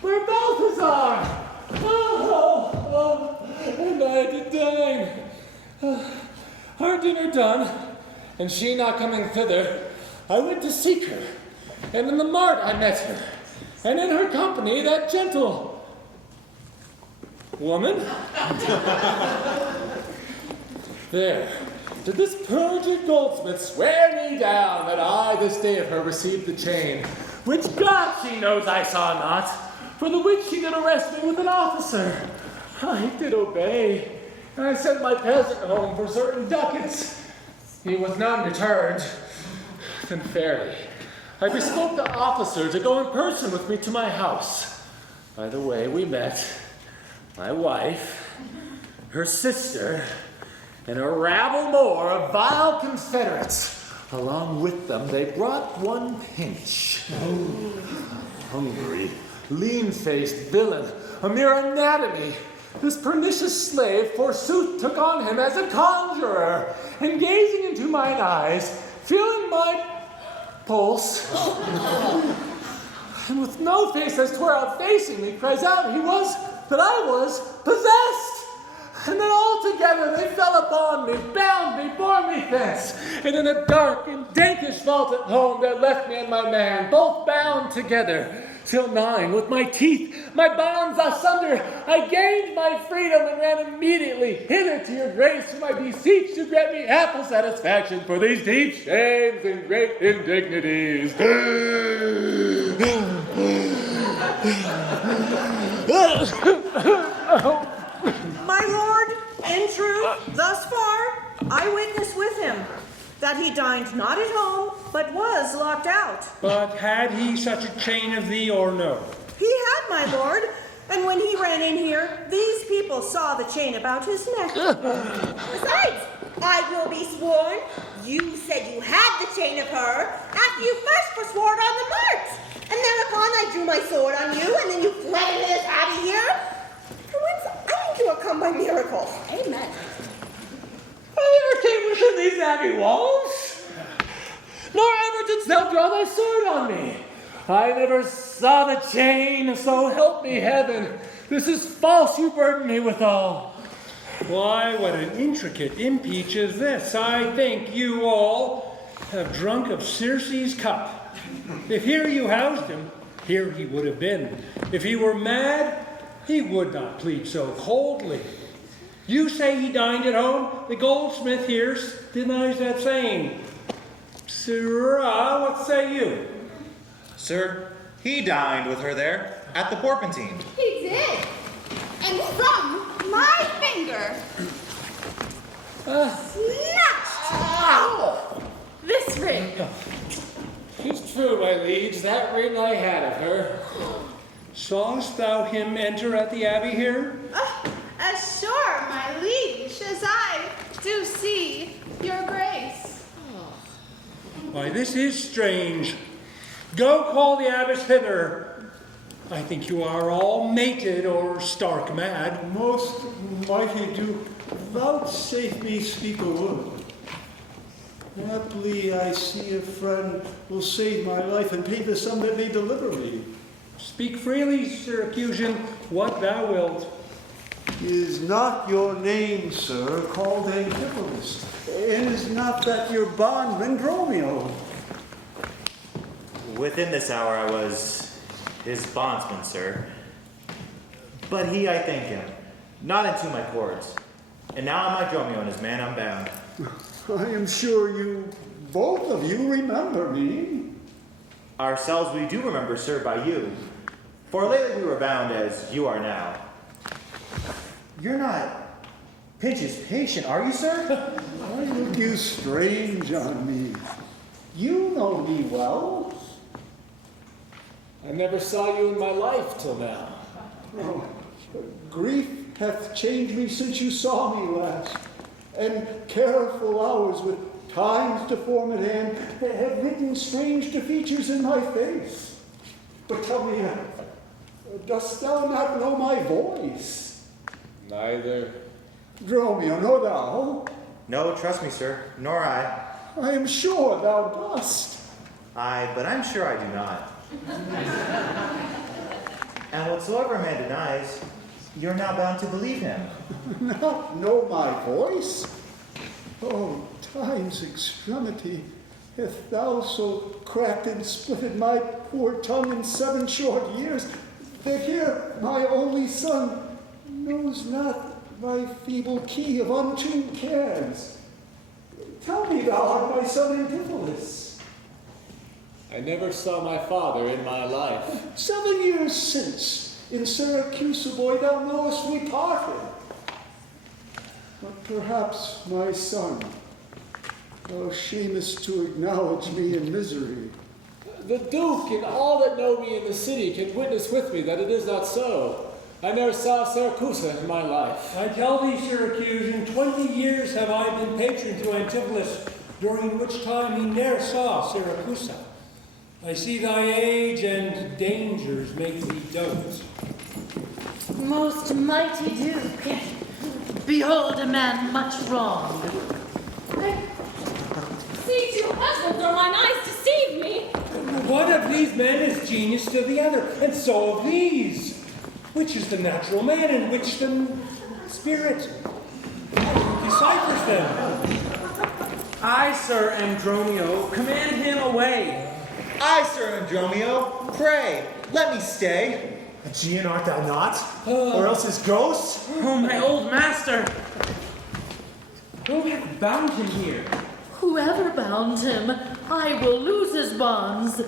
where Balthazar, and I did dine. Our dinner done, and she not coming thither, I went to seek her, and in the mart I met her, and in her company that gentle woman. There, did this perjured goldsmith swear me down that I this day of her received the chain, which God she knows I saw not, for the which she did arrest me with an officer. I did obey, and I sent my peasant home for certain ducats. He was none returned. Then fairly, I bespoke the officer to go in person with me to my house. By the way, we met my wife, her sister, and a rabble more of vile confederates. Along with them, they brought one pinch. Hungry, lean-faced villain, a mere anatomy. This pernicious slave, forsooth, took on him as a conjurer, and gazing into mine eyes, feeling my pulse, and with no face as twere out facing me, cries out that I was possessed. And then all together they fell upon me, bound me, bore me thence, and in a dark and dankish vault at home there left me and my man, both bound together, till gnawing with my teeth, my bonds asunder, I gained my freedom and ran immediately hither to your grace, whom I beseech to grant me ample satisfaction for these deep shames and great indignities. My lord, in truth, thus far, I witness with him that he dined not at home, but was locked out. But had he such a chain of thee or no? He had, my lord, and when he ran in here, these people saw the chain about his neck. Besides, I will be sworn, you said you had the chain of her after you first forswore it on the march. And thereupon I drew my sword on you, and then you fled into this abbey here. For once, I think you have come by miracle. Amen. I never came within these abbey walls, nor ever didst thou draw thy sword on me. I never saw the chain, so help me heaven. This is false you burden me withal. Why, what an intricate impeach is this. I think you all have drunk of Circe's cup. If here you housed him, here he would have been. If he were mad, he would not plead so coldly. You say he dined at home. The goldsmith here denies that saying. Sirrah, what say you? Sir, he dined with her there at the Porpentine. He did. And from my finger, snatched. This ring. It's true, my liege, that ring I had of her. Sawest thou him enter at the abbey here? As sure, my liege, as I do see your grace. Why, this is strange. Go call the abbess hither. I think you are all mated or stark mad. Most mighty Duke, vouchsafe me speak a word. Haply I see a friend will save my life and pay the sum that may deliver me. Speak freely, Syracusan, what thou wilt. Is not your name, sir, called Antipholus? And is not that your bondman, Dromio? Within this hour I was his bondsman, sir. But he, I thank him, not into my cords. And now am I Dromio and his man unbound. I am sure you, both of you, remember me. Ourselves we do remember, sir, by you. For lately we were bound as you are now. You're not Pinch's patient, are you, sir? Why look you strange on me? You know me well. I never saw you in my life till now. Oh, grief hath changed me since you saw me last, and careful hours with time's deformed hand have written strange features in my face. But tell me, dost thou not know my voice? Neither. Dromio, know thou? No, trust me, sir, nor I. I am sure thou dost. But I'm sure I do not. And whatsoever a man denies, you're now bound to believe him. Not know my voice? Oh, time's extremity, hath thou so cracked and splitted my poor tongue in 7 short years, that here my only son knows not my feeble key of untuned cares. Tell me thou art my son Antipholus. I never saw my father in my life. 7 years since, in Syracuse, boy, thou knowest we parted. But perhaps, my son, thou shamest to acknowledge me in misery. The Duke and all that know me in the city can witness with me that it is not so. I never saw Syracuse in my life. I tell thee, Syracusan, 20 years have I been patron to Antipholus, during which time he ne'er saw Syracuse. I see thy age and dangers make thee dote. Most mighty Duke, behold a man much wronged. See, 2 husbands, or mine eyes deceive me. One of these men is genius to the other, and so of these. Which is the natural man and which the spirit? Who deciphers them? I, sir, am Dromio. Command him away. I, sir Andromio, pray, let me stay. Aegean, art thou not? Or else his ghost? Oh, my old master. Who hath bound him here? Whoever bound him, I will lose his bonds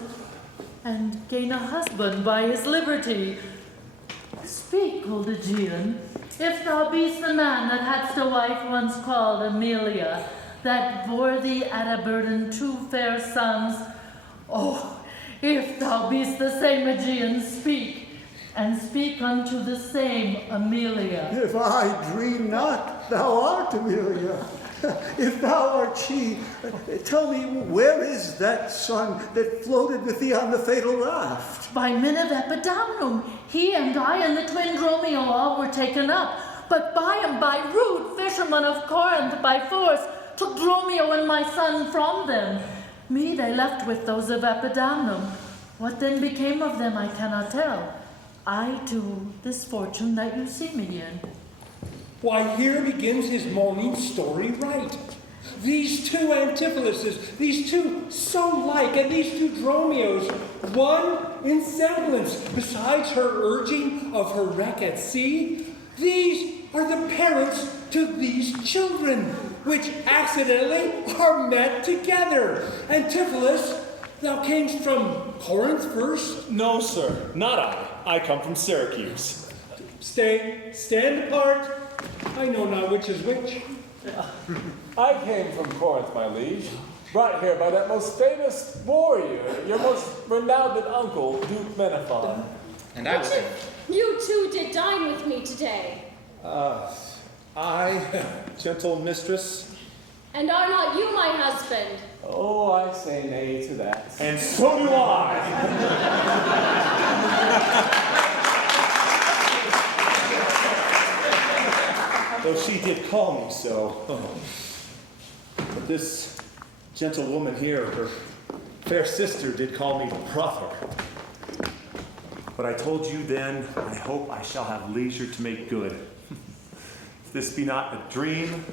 and gain a husband by his liberty. Speak, old Aegean, if thou be'st the man that hadst a wife once called Amelia, that bore thee at a burden 2 fair sons. Oh, if thou be'st the same Aegean, speak, and speak unto the same Amelia. If I dream not, thou art Amelia. If thou art she, tell me, where is that son that floated with thee on the fatal raft? By men of Epidamnum, he and I and the twin Dromio all were taken up, but by and by rude fishermen of Corinth by force took Dromio and my son from them. Me they left with those of Epidamnum. What then became of them I cannot tell. I too this fortune that you see me in. Why, here begins his moaning story right. These 2 Antipholuses, these 2 so like, and these 2 Dromios, one in semblance, besides her urging of her wreck at sea. These are the parents to these children, which accidentally are met together. Antipholus, Thou camest from Corinth first? No, sir, not I. I come from Syracuse. Stand apart. I know not which is which. I came from Corinth, my liege, brought here by that most famous warrior, your most renowned uncle, Duke Menaphon. And I was him. You two did dine with me today. I, gentle mistress. And are not you my husband? Oh, I say nay to that. And so do I. Though she did call me so. But this gentlewoman here, her fair sister, did call me brother. But I told you then, I hope I shall have leisure to make good. If this be not a dream,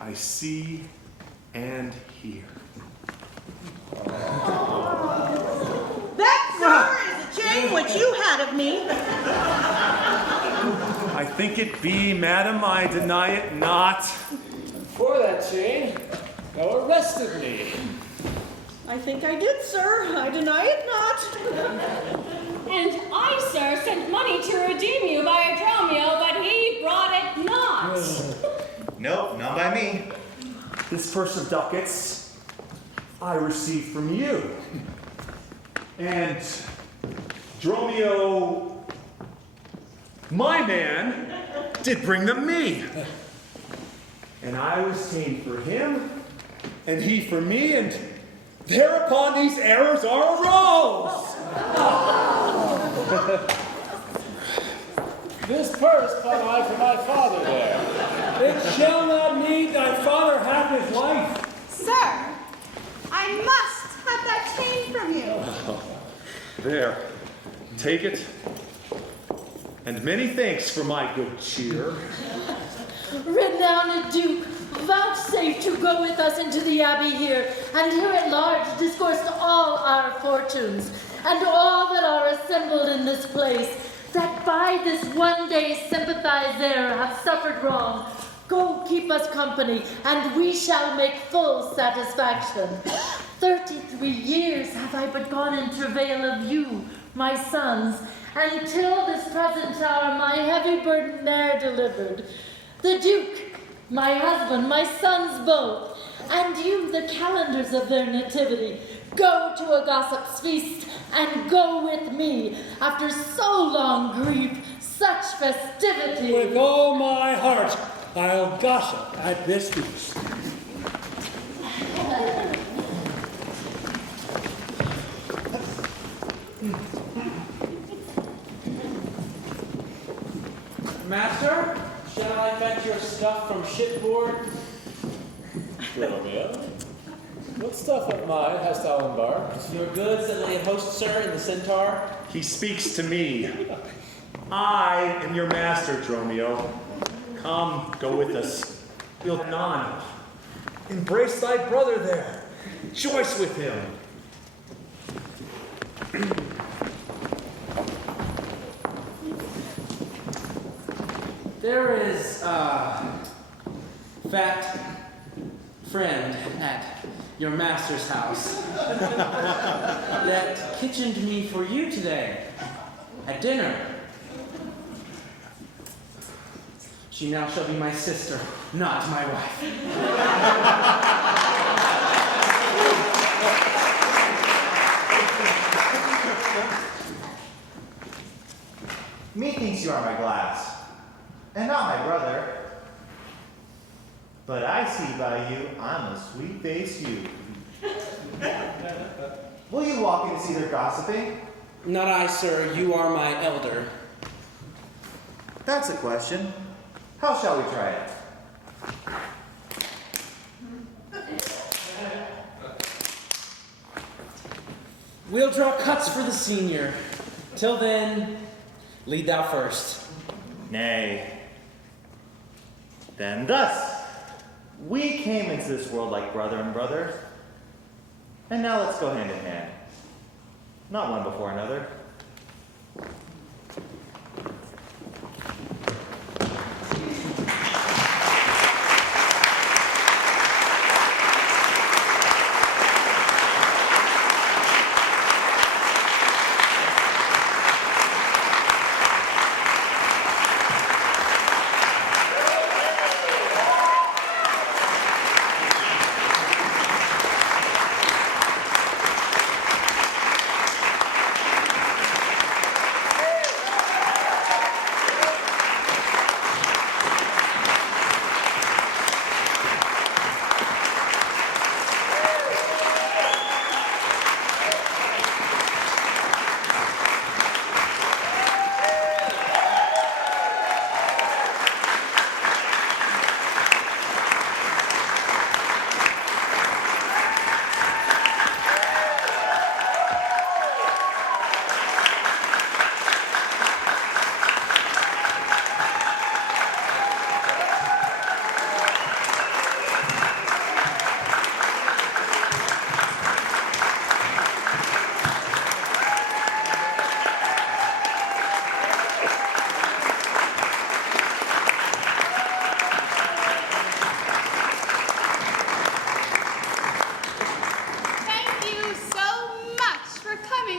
I see and hear. That, sir, is a chain which you had of me. I think it be, madam, I deny it not. For that chain, thou arrested me. I think I did, sir. I deny it not. And I, sir, sent money to redeem you by Adromio, but he brought it not. Nope, not by me. This purse of ducats I received from you. And Dromio, my man, did bring them me. And I was ta'en for him, and he for me, and thereupon these errors are arose. This purse found I for my father there. It shall not need thy father half his life. Sir, I must have that chain from you. There, take it. And many thanks for my good cheer. Renowned Duke, vouchsafe to go with us into the abbey here, and here at large discourse all our fortunes, and all that are assembled in this place, that by this one day sympathize there have suffered wrong. Go keep us company, and we shall make full satisfaction. 33 years have I but gone in travail of you, my sons, and till this present hour my heavy burden ne'er delivered. The Duke, my husband, my sons both, and you the calendars of their nativity, go to a gossip's feast, and go with me, after so long grief, such festivity. With all my heart, I'll gossip at this feast. Master, shall I fetch your stuff from shipboard? Romeo, what stuff of mine hast thou embarked? Your goods that lay at host, sir, in the Centaur? He speaks to me. I am your master, Dromio. Come, go with us. We'll none. Embrace thy brother there. Joyce with him. There is a fat friend at your master's house that kitchened me for you today at dinner. She now shall be my sister, not my wife. Methinks you are my glass, and not my brother. But I see by you, I'm a sweet-faced youth. Will you walk in to see their gossiping? Not I, sir. You are my elder. That's a question. How shall we try it? We'll draw cuts for the senior. Till then, lead thou first. Nay. Then thus, we came into this world like brother and brother, and now let's go hand in hand. Not one before another.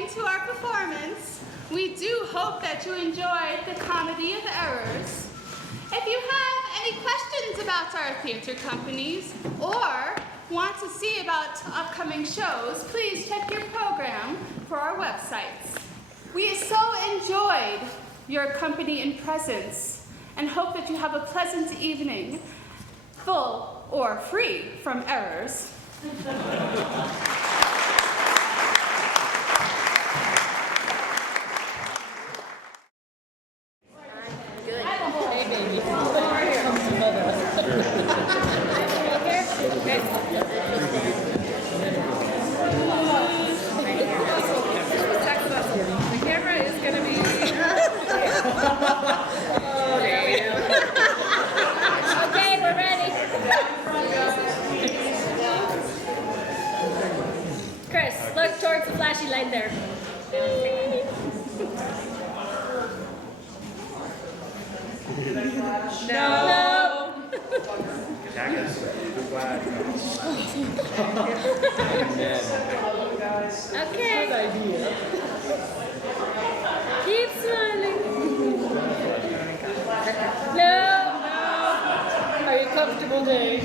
into our performance. We do hope that you enjoyed the Comedy of Errors. If you have any questions about our theater companies or want to see about upcoming shows, please check your program for our websites. We so enjoyed your company and presence and hope that you have a pleasant evening, full or free from errors. The camera is going to be... Okay, we're ready. Chris, look towards the flashy light there. No. Okay. Good idea. Keep smiling. No. Are you comfortable, Dave?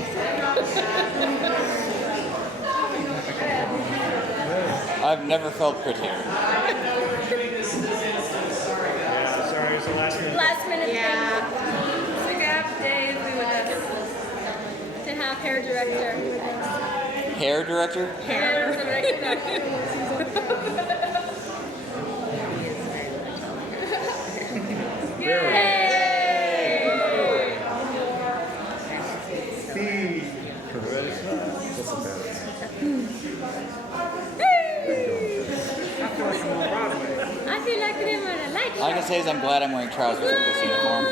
I've never felt prettier. Yeah, sorry, it was the last minute. Last minute. Yeah. Stick up, Dave. We would have To have hair director. Hair director? Hair director. I feel like doing what I like. All I can say is I'm glad I'm wearing trousers with this uniform.